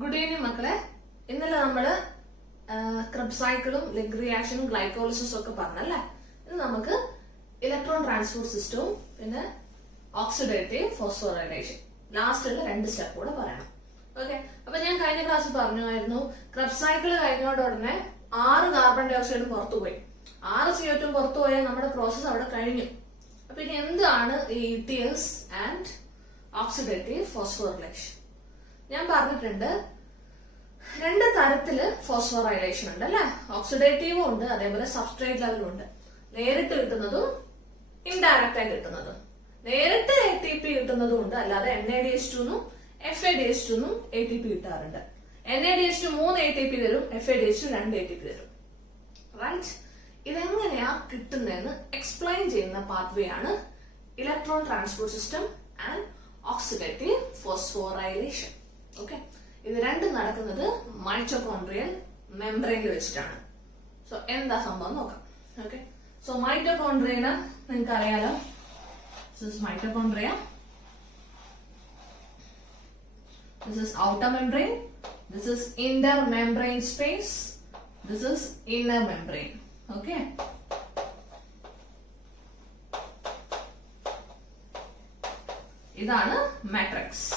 Good evening, മക്കളെ. ഇന്നലെ നമ്മള് ക്രബ്സ് സൈക്കിളും ലെഗ് റിയാക്ഷനും ഗ്ലൈക്കോളിസിസും ഒക്കെ പറഞ്ഞല്ലേ. ഇത് നമുക്ക് ഇലക്ട്രോൺ ട്രാൻസ്പോർട്ട് സിസ്റ്റവും പിന്നെ ഓക്സിഡേറ്റീവ് ഫോസ്ഫോറൈലേഷൻ ലാസ്റ്റുള്ള 2 സ്റ്റെപ്പ് കൂടെ പറയണം. ഓക്കെ, അപ്പൊ ഞാൻ കഴിഞ്ഞ ക്ലാസ്സിൽ പറഞ്ഞായിരുന്നു ക്രബ്സ് സൈക്കിൾ കഴിഞ്ഞോട് ഉടനെ 6 കാർബൺ ഡൈ ഓക്സൈഡും പുറത്തുപോയി, 6 CO2 പുറത്തു പോയാൽ നമ്മുടെ പ്രോസസ് അവിടെ കഴിഞ്ഞു. അപ്പൊ ഇനി എന്താണ് ഈ ETS ആൻഡ് ഓക്സിഡേറ്റീവ് ഫോസ്ഫോറിലേഷൻ? ഞാൻ പറഞ്ഞിട്ടുണ്ട് 2 തരത്തില് ഫോസ്ഫോറൈലേഷൻ ഉണ്ട് അല്ലെ. ഓക്സിഡേറ്റീവും ഉണ്ട്, അതേപോലെ സബ്സ്ട്രേറ്റ് ലെവലും ഉണ്ട്. നേരിട്ട് കിട്ടുന്നതും ഇൻഡയറക്റ്റ് ആയി കിട്ടുന്നതും. നേരിട്ട് ATP കിട്ടുന്നതും ഉണ്ട്, അല്ലാതെ NADH2 നും FADH2 നും ATP കിട്ടാറുണ്ട്. NADH2 3 ATP തരും, FADH2 2 ATP തരും. റൈറ്റ്? ഇതെങ്ങനെയാ കിട്ടുന്നതെന്ന് എക്സ്പ്ലെയിൻ ചെയ്യുന്ന പാത്വേ ആണ് electron transport system and oxidative phosphorylation. Okay, ഇത് രണ്ടും നടക്കുന്നത് മൈറ്റോകോൺഡ്രിയൽ മെംബ്രെയിനിൽ വെച്ചിട്ടാണ്. സോ എന്താ സംഭവം നോക്കാം. ഓക്കെ, സോ മൈറ്റോകോൺഡ്രിയന് നിങ്ങൾക്ക് അറിയാലോ, this is mitochondria, this is outer membrane, this is inner membrane space, this is inner membrane. Okay, ഇതാണ് മാട്രിക്സ്.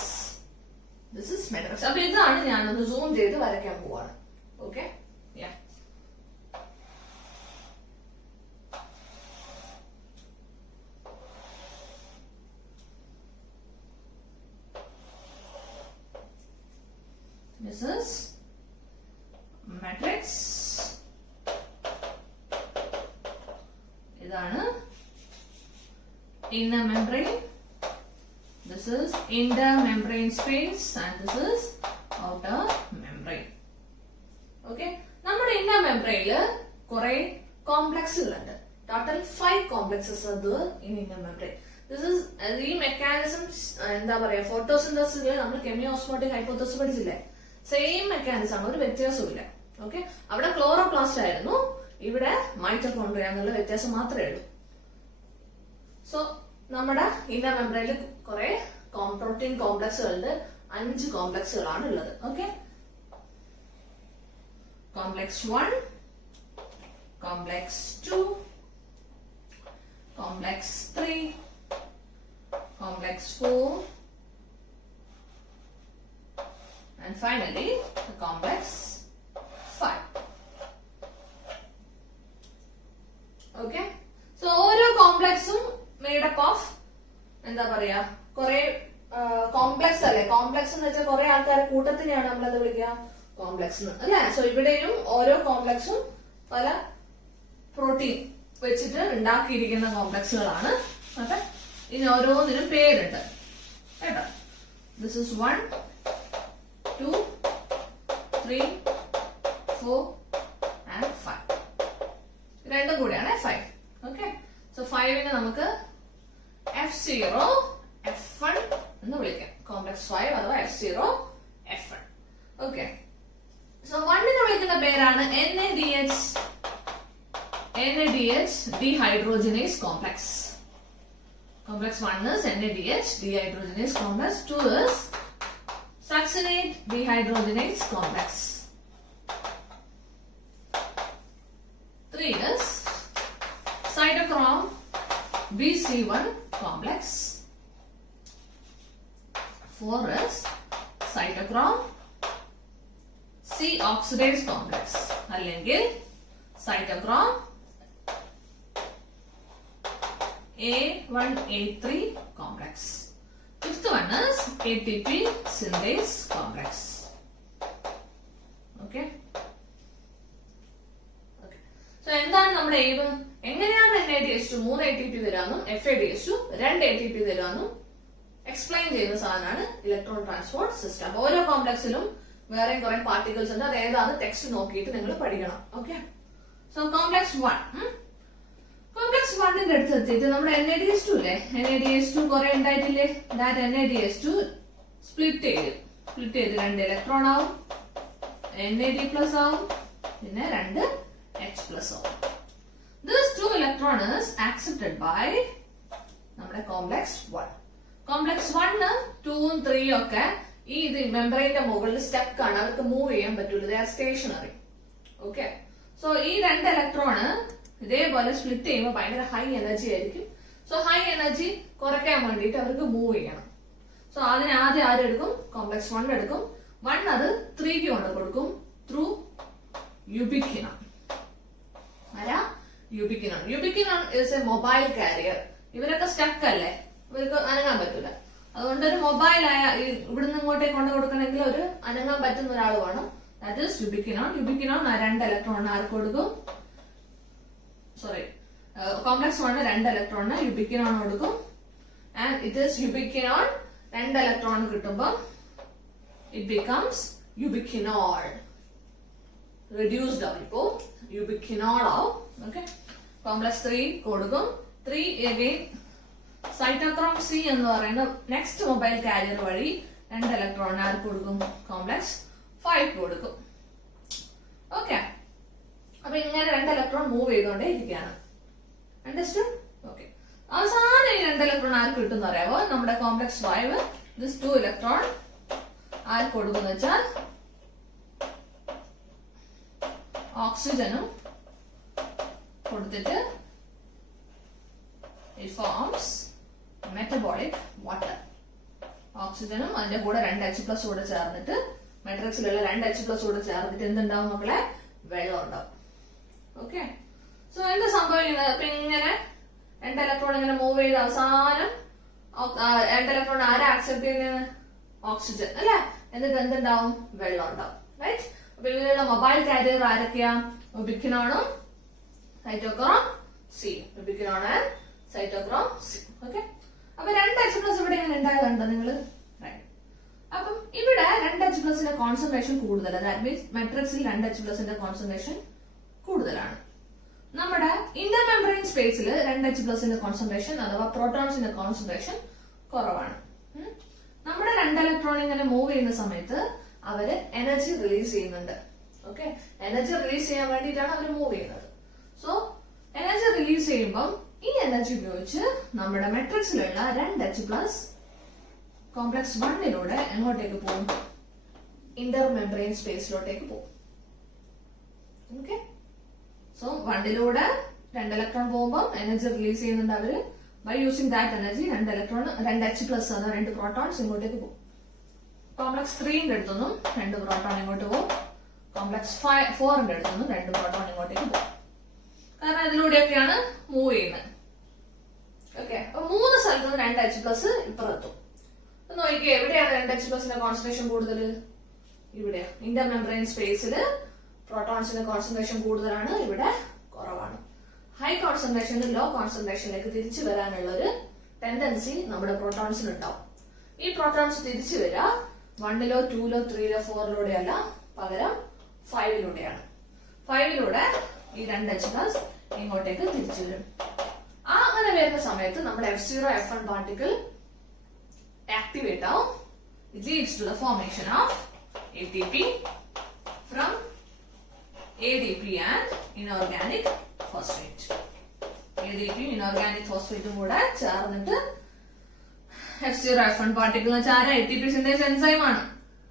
This is matrix. അപ്പൊ ഇതാണ് ഞാനൊന്ന് സൂം ചെയ്ത് വരയ്ക്കാൻ പോവാണ്. Okay, this is matrix. ഇതാണ് inner membrane. This is inner membrane space and this is outer membrane. Okay, നമ്മുടെ inner membrane കുറെ കോംപ്ലക്സുകൾ ഉണ്ട്. ടോട്ടൽ 5 കോംപ്ലക്സസ് ഉണ്ട് in inner membrane. This is ഈ മെക്കാനിസം എന്താ പറയാ, ഫോട്ടോസിന്തസിസിൽ നമ്മൾ കെമിയോസ്മോട്ടിക് ഹൈപ്പോത്തസിസ് പഠിച്ചില്ലേ, സെയിം മെക്കാനിസം ആണ്, ഒരു വ്യത്യാസമില്ല. ഓക്കെ, അവിടെ ക്ലോറോപ്ലാസ്റ്റ് ആയിരുന്നു, ഇവിടെ മൈറ്റോകോൺഡ്രിയ എന്നുള്ള വ്യത്യാസം മാത്രമേ ഉള്ളൂ. സോ നമ്മുടെ ഇന്നർ മെംബ്രെയിനിൽ കുറെ പ്രോട്ടീൻ കോംപ്ലക്സുകളുണ്ട്. 5 കോംപ്ലക്സുകളാണ് ഉള്ളത്. Okay, complex 1, complex 2, complex 3, complex 4 and finally the complex 5. Okay, so ഓരോ കോംപ്ലക്സും made up of എന്താ പറയാ, കുറെ കോംപ്ലക്സ് അല്ലെ. കോംപ്ലക്സ് എന്ന് വെച്ചാൽ കുറെ ആൾക്കാരെ കൂട്ടത്തിനെയാണ് നമ്മളത് വിളിക്കുക കോംപ്ലക്സ് അല്ലെ. സോ ഇവിടെയും ഓരോ കോംപ്ലക്സും പല പ്രോട്ടീൻ വെച്ചിട്ട് ഉണ്ടാക്കിയിരിക്കുന്ന കോംപ്ലക്സുകളാണ്. ഓക്കെ, ഇനി ഓരോന്നിനും പേരുണ്ട് കേട്ടോ. This is 1, 2, 3, 4 and 5. രണ്ടും കൂടിയാണ് 5. ഓക്കെ, സോ 5നെ നമുക്ക് F0, F1 എന്ന് വിളിക്കാം. കോംപ്ലക്സ് 5 അഥവാ F0, F1. ഓക്കെ, സോ 1നെ വിളിക്കുന്ന പേരാണ് NADH dehydrogenase complex. Complex 1 is NADH dehydrogenase complex. 2 is succinate dehydrogenase complex. 3 is cytochrome BC1 complex. 4 is cytochrome C oxidase complex അല്ലെങ്കിൽ cytochrome A1A3 complex. 5th one is ATP synthase complex. Okay. So എന്താണ് നമ്മുടെ aim? എങ്ങനെയാണ് NADH2 3 ATP തരാമെന്നും FADH2 2 ATP തരാമെന്നും explain ചെയ്യുന്ന സാധനമാണ് electron transport system. അപ്പൊ ഓരോ കോംപ്ലക്സിലും വേറെ കുറെ പാർട്ടിക്കിൾസ് ഉണ്ട്. അത് ഏതാണ് ടെക്സ്റ്റ് നോക്കിയിട്ട് നിങ്ങൾ പഠിക്കണം. Okay, so complex 1. കോംപ്ലക്സ് 1ന്റെ അടുത്ത് എത്തിയിട്ട് നമ്മുടെ NADH2 ഇല്ലേ, NADH2 കുറെ ഉണ്ടായിട്ടില്ലേ, ദാറ്റ് NADH2 സ്പ്ലിറ്റ് ചെയ്ത് 2 ഇലക്ട്രോൺ ആവും, NAD+ ആവും, പിന്നെ 2 H+ ആവും. This 2 electron is accepted by നമ്മുടെ കോംപ്ലക്സ് 1. കോംപ്ലക്സ് 1, 2, 3 ഒക്കെ ഈ ഇത് മെമ്പറൈന്റെ മുകളിൽ സ്റ്റക്ക് ആണ്, അവർക്ക് മൂവ് ചെയ്യാൻ പറ്റൂല, they are stationary. Okay, so ഈ 2 ഇലക്ട്രോണ് ഇതേപോലെ സ്പ്ലിറ്റ് ചെയ്യുമ്പോൾ ഭയങ്കര ഹൈ എനർജി ആയിരിക്കും. സോ ഹൈ എനർജി കുറയ്ക്കാൻ വേണ്ടിയിട്ട് അവർക്ക് മൂവ് ചെയ്യണം. സോ അതിന് ആദ്യം ആരെടുക്കും? കോംപ്ലക്സ് 1 എടുക്കും. 1 അത് 3ക്ക് കൊണ്ട് കൊടുക്കും ത്രൂ യൂബിക്വിനോൺ. ആരാ? Ubiquinone. Ubiquinone is A mobile carrier. ഇവരൊക്കെ സ്റ്റക്ക് അല്ലേ, ഇവർക്ക് അനങ്ങാൻ പറ്റൂല. അതുകൊണ്ട് ഒരു മൊബൈലായ ഇവിടുന്ന് ഇങ്ങോട്ടേക്ക് കൊണ്ട് കൊടുക്കണമെങ്കിൽ ഒരു അനങ്ങാൻ പറ്റുന്ന ഒരാൾ വേണം. That is ubiquinone. Ubiquinone 2 electron ആർക്ക് കൊടുക്കും? സോറി, കോംപ്ലക്സ് 1 2 ഇലക്ട്രോണിന് യൂബിക്വിനോൺ കൊടുക്കും. And it is ubiquinone. 2 electron കിട്ടുമ്പോൾ ഇറ്റ് ബിക്കംസ് യൂബിക്വിനോൾ. റെഡ്യൂസ്ഡ് ആവും, ഇപ്പോ യൂബിക്വിനോൾ ആവും. ഓക്കെ, കോംപ്ലക്സ് 3 കൊടുക്കും. 3 അഗൈൻ സൈറ്റോക്രോം സി എന്ന് പറയുന്ന നെക്സ്റ്റ് മൊബൈൽ കാരിയർ വഴി 2 ഇലക്ട്രോൺ ആർക്ക് കൊടുക്കും? കോംപ്ലക്സ് 5 കൊടുക്കും. ഓക്കെ, അപ്പൊ ഇങ്ങനെ 2 ഇലക്ട്രോൺ മൂവ് ചെയ്തുകൊണ്ടേ ഇരിക്കുകയാണ്. അണ്ടർസ്റ്റുഡ്? ഓക്കെ, അവസാനം ഈ 2 ഇലക്ട്രോൺ ആർക്ക് കിട്ടും അറിയാവോ? നമ്മുടെ കോംപ്ലക്സ് 5 ദിസ് 2 ഇലക്ട്രോൺ ആർക്ക് കൊടുക്കുന്ന വെച്ചാൽ ഓക്സിജനും കൊടുത്തിട്ട് it forms metabolic water. ഓക്സിജനും അതിന്റെ കൂടെ 2 H+ കൂടെ ചേർന്നിട്ട് മെട്രിക്സിലുള്ള 2 H+ കൂടെ ചേർന്നിട്ട് എന്തുണ്ടാവും മക്കളെ? വെള്ളം ഉണ്ടാവും. ഓക്കെ, സോ എന്താ സംഭവിക്കുന്നത്? അപ്പൊ ഇങ്ങനെ 2 ഇലക്ട്രോൺ ഇങ്ങനെ മൂവ് ചെയ്ത് അവസാനം 2 ഇലക്ട്രോൺ ആരെ ആക്സെപ്റ്റ് ചെയ്യുന്നത്? ഓക്സിജൻ അല്ലെ? എന്നിട്ട് എന്തുണ്ടാവും? വെള്ളം ഉണ്ടാവും. റൈറ്റ്? അപ്പൊ ഇതിലുള്ള മൊബൈൽ കാരിയർ ആരൊക്കെയാ? യൂബിക്വിനോണും cytochrome C. Ubiquinone and cytochrome C. Okay, അപ്പൊ 2 H+ ഇവിടെ ഇങ്ങനെ ഉണ്ടായതുണ്ടോ നിങ്ങള്? അപ്പം ഇവിടെ 2 H+ന്റെ കോൺസെൻട്രേഷൻ കൂടുതലാണ്. ദാറ്റ് മീൻസ് മെട്രിക്സിൽ 2 H+ന്റെ കോൺസെൻട്രേഷൻ കൂടുതലാണ്. നമ്മുടെ ഇന്റർ മെംബ്രെയിൻ സ്പേസിൽ 2 H+ന്റെ കോൺസെൻട്രേഷൻ അഥവാ പ്രോട്ടോൺസിന്റെ കോൺസെൻട്രേഷൻ കുറവാണ്. നമ്മുടെ 2 ഇലക്ട്രോൺ ഇങ്ങനെ മൂവ് ചെയ്യുന്ന സമയത്ത് അവര് എനർജി റിലീസ് ചെയ്യുന്നുണ്ട്. ഓക്കെ, എനർജി റിലീസ് ചെയ്യാൻ വേണ്ടിയിട്ടാണ് അവർ മൂവ് ചെയ്യുന്നത്. സോ എനർജി റിലീസ് ചെയ്യുമ്പോൾ ഈ എനർജി ഉപയോഗിച്ച് നമ്മുടെ മെട്രിക്സിലുള്ള 2 H+ കോംപ്ലക്സ് 1 എങ്ങോട്ടേക്ക് പോകും? ഇന്റർ മെംബ്രെയിൻ സ്പേസിലോട്ടേക്ക് പോകും. ഓക്കെ, സോ 1 2 ഇലക്ട്രോൺ പോകുമ്പോൾ എനർജി റിലീസ് ചെയ്യുന്നുണ്ട് അവര്. By using that energy 2 electron 2 H+ അഥവാ 2 പ്രോട്ടോൺസ് ഇങ്ങോട്ടേക്ക് പോകും. കോംപ്ലക്സ് 3 അടുത്തൊന്നും 2 പ്രോട്ടോൺ ഇങ്ങോട്ട് പോകും. കോംപ്ലക്സ് 4 അടുത്തൊന്നും 2 പ്രോട്ടോൺ ഇങ്ങോട്ടേക്ക് പോകും. കാരണം ഇതിലൂടെയൊക്കെയാണ് മൂവ് ചെയ്യുന്നത്. ഓക്കെ, അപ്പൊ 3 സ്ഥലത്ത് നിന്ന് 2 H+ ഇപ്പുറത്തും. നോക്കിയേ, എവിടെയാണ് 2 H+ന്റെ കോൺസെൻട്രേഷൻ കൂടുതൽ? ഇവിടെ ഇന്റർ മെംബ്രെയിൻ സ്പേസിൽ പ്രോട്ടോൺസിന്റെ കോൺസെൻട്രേഷൻ കൂടുതലാണ്, ഇവിടെ കുറവാണ്. ഹൈ കോൺസെൻട്രേഷനിൽ ലോ കോൺസെൻട്രേഷനിലേക്ക് തിരിച്ചു വരാനുള്ള ഒരു ടെൻഡൻസി നമ്മുടെ പ്രോട്ടോൺസിന് ഉണ്ടാവും. ഈ പ്രോട്ടോൺസ് തിരിച്ചു വരിക 1 2 3 4 അല്ല, പകരം 5 5 ഈ 2 H+ ഇങ്ങോട്ടേക്ക് തിരിച്ചു വരും. അങ്ങനെ വരുന്ന സമയത്ത് നമ്മുടെ F0 F1 പാർട്ടിക്കിൾ ആക്ടിവേറ്റ് ആവും. It leads to the formation of ATP from ADP and inorganic phosphate. ADP inorganic phosphate കൂടെ ചേർന്നിട്ട് F0 F1 particle ATP synthase enzyme ആണ്.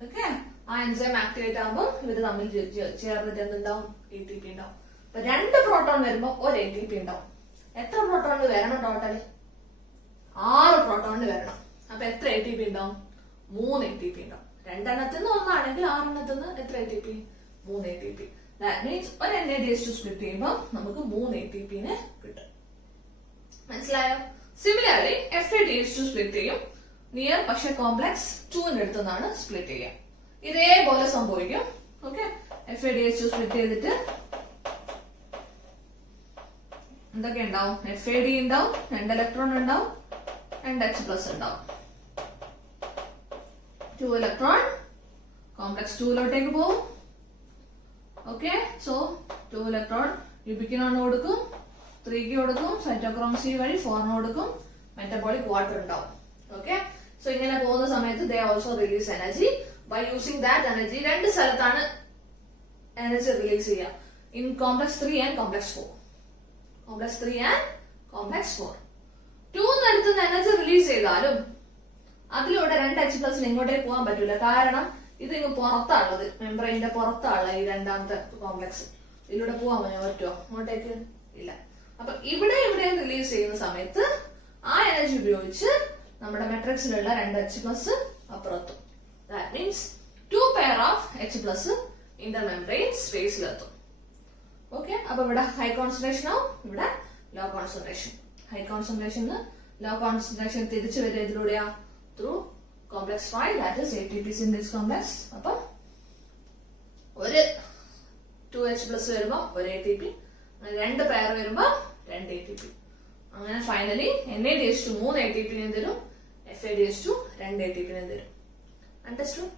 ഓക്കെ, ആ എൻസൈം ആക്ടിവേറ്റ് ആകുമ്പോൾ ഇവര് തമ്മിൽ ചേർന്നിട്ട് എന്തുണ്ടാവും? ATP ഉണ്ടാവും. അപ്പൊ 2 പ്രോട്ടോൺ വരുമ്പോൾ ഒരു ATP ഉണ്ടാവും. എത്ര പ്രോട്ടോൺ വരണം? ടോട്ടൽ 6 പ്രോട്ടോൺ വരണം. അപ്പൊ എത്ര ATP ഉണ്ടാവും? 3 ATP ഉണ്ടാവും. 2 എണ്ണത്തിൽ നിന്ന് 1 ആണെങ്കിൽ 6 എണ്ണത്തിൽ നിന്ന് എത്ര ATP? 3 ATP. ദാറ്റ് മീൻസ് ഒരു NADH2 സ്പ്ലിറ്റ് ചെയ്യുമ്പോൾ നമുക്ക് 3 ATP കിട്ടും. മനസ്സിലായോ? സിമിലർലി FADH2 സ്പ്ലിറ്റ് ചെയ്യും നിയർ, പക്ഷെ കോംപ്ലക്സ് 2 അടുത്തുനിന്നാണ് സ്പ്ലിറ്റ് ചെയ്യുക. ഇതേപോലെ സംഭവിക്കും. ഓക്കെ, FADH2 സ്പ്ലിറ്റ് ചെയ്തിട്ട് എന്തൊക്കെ ഉണ്ടാവും? FAD ഉണ്ടാവും, 2 ഇലക്ട്രോൺ ഉണ്ടാവും, 2 H+ ഉണ്ടാവും. 2 ഇലക്ട്രോൺ കോംപ്ലക്സ് 2 പോകും. ഓക്കെ, സോ 2 ഇലക്ട്രോൺ യൂബിക്വിനോൺ കൊടുക്കും, 3 കൊടുക്കും, സൈറ്റോക്രോം സി വഴി 4 കൊടുക്കും, മെറ്റബോളിക് വാട്ടർ ഉണ്ടാവും. ഓക്കെ, സോ ഇങ്ങനെ പോകുന്ന സമയത്ത് they also release energy. By using that energy 2 സ്ഥലത്താണ് എനർജി റിലീസ് ചെയ്യുക. In complex 3 and complex 4. Complex 3 and complex 4. 2 അടുത്ത് എനർജി റിലീസ് ചെയ്താലും അതിലൂടെ 2 H+ ഇങ്ങോട്ടേക്ക് പോകാൻ പറ്റൂല. കാരണം ഇത് ഇങ്ങ് പുറത്താണുള്ളത്, മെംബ്രെയിന്റെ പുറത്താണുള്ള ഈ രണ്ടാമത്തെ കോംപ്ലക്സ്. ഇതിലൂടെ പോകാൻ പറ്റുമോ? അങ്ങോട്ടേക്ക് ഇല്ല. അപ്പൊ ഇവിടെയും റിലീസ് ചെയ്യുന്ന സമയത്ത് ആ എനർജി ഉപയോഗിച്ച് നമ്മുടെ മെട്രിക്സിലുള്ള 2 H+ അപ്പുറത്തും. That means 2 pair of H+ intermembrane സ്പേസിലെത്തും. ഓക്കെ, അപ്പൊ ഇവിടെ ഹൈ കോൺസെൻട്രേഷൻ ആവും, ഇവിടെ ലോ കോൺസെൻട്രേഷൻ. ഹൈ കോൺസെൻട്രേഷന് ലോ കോൺസെൻട്രേഷൻ തിരിച്ചു വരിക ഇതിലൂടെയാ through complex 5, that is ATP synthase complex. അപ്പം ഒരു 2 H+ വരുമ്പോ ഒരു ATP, 2 പെയർ വരുമ്പോ 2 ATP. അങ്ങനെ ഫൈനലി NADH2 3 ATP തരും, FADH2 2 ATP തരും. അണ്ടർസ്റ്റുഡ്?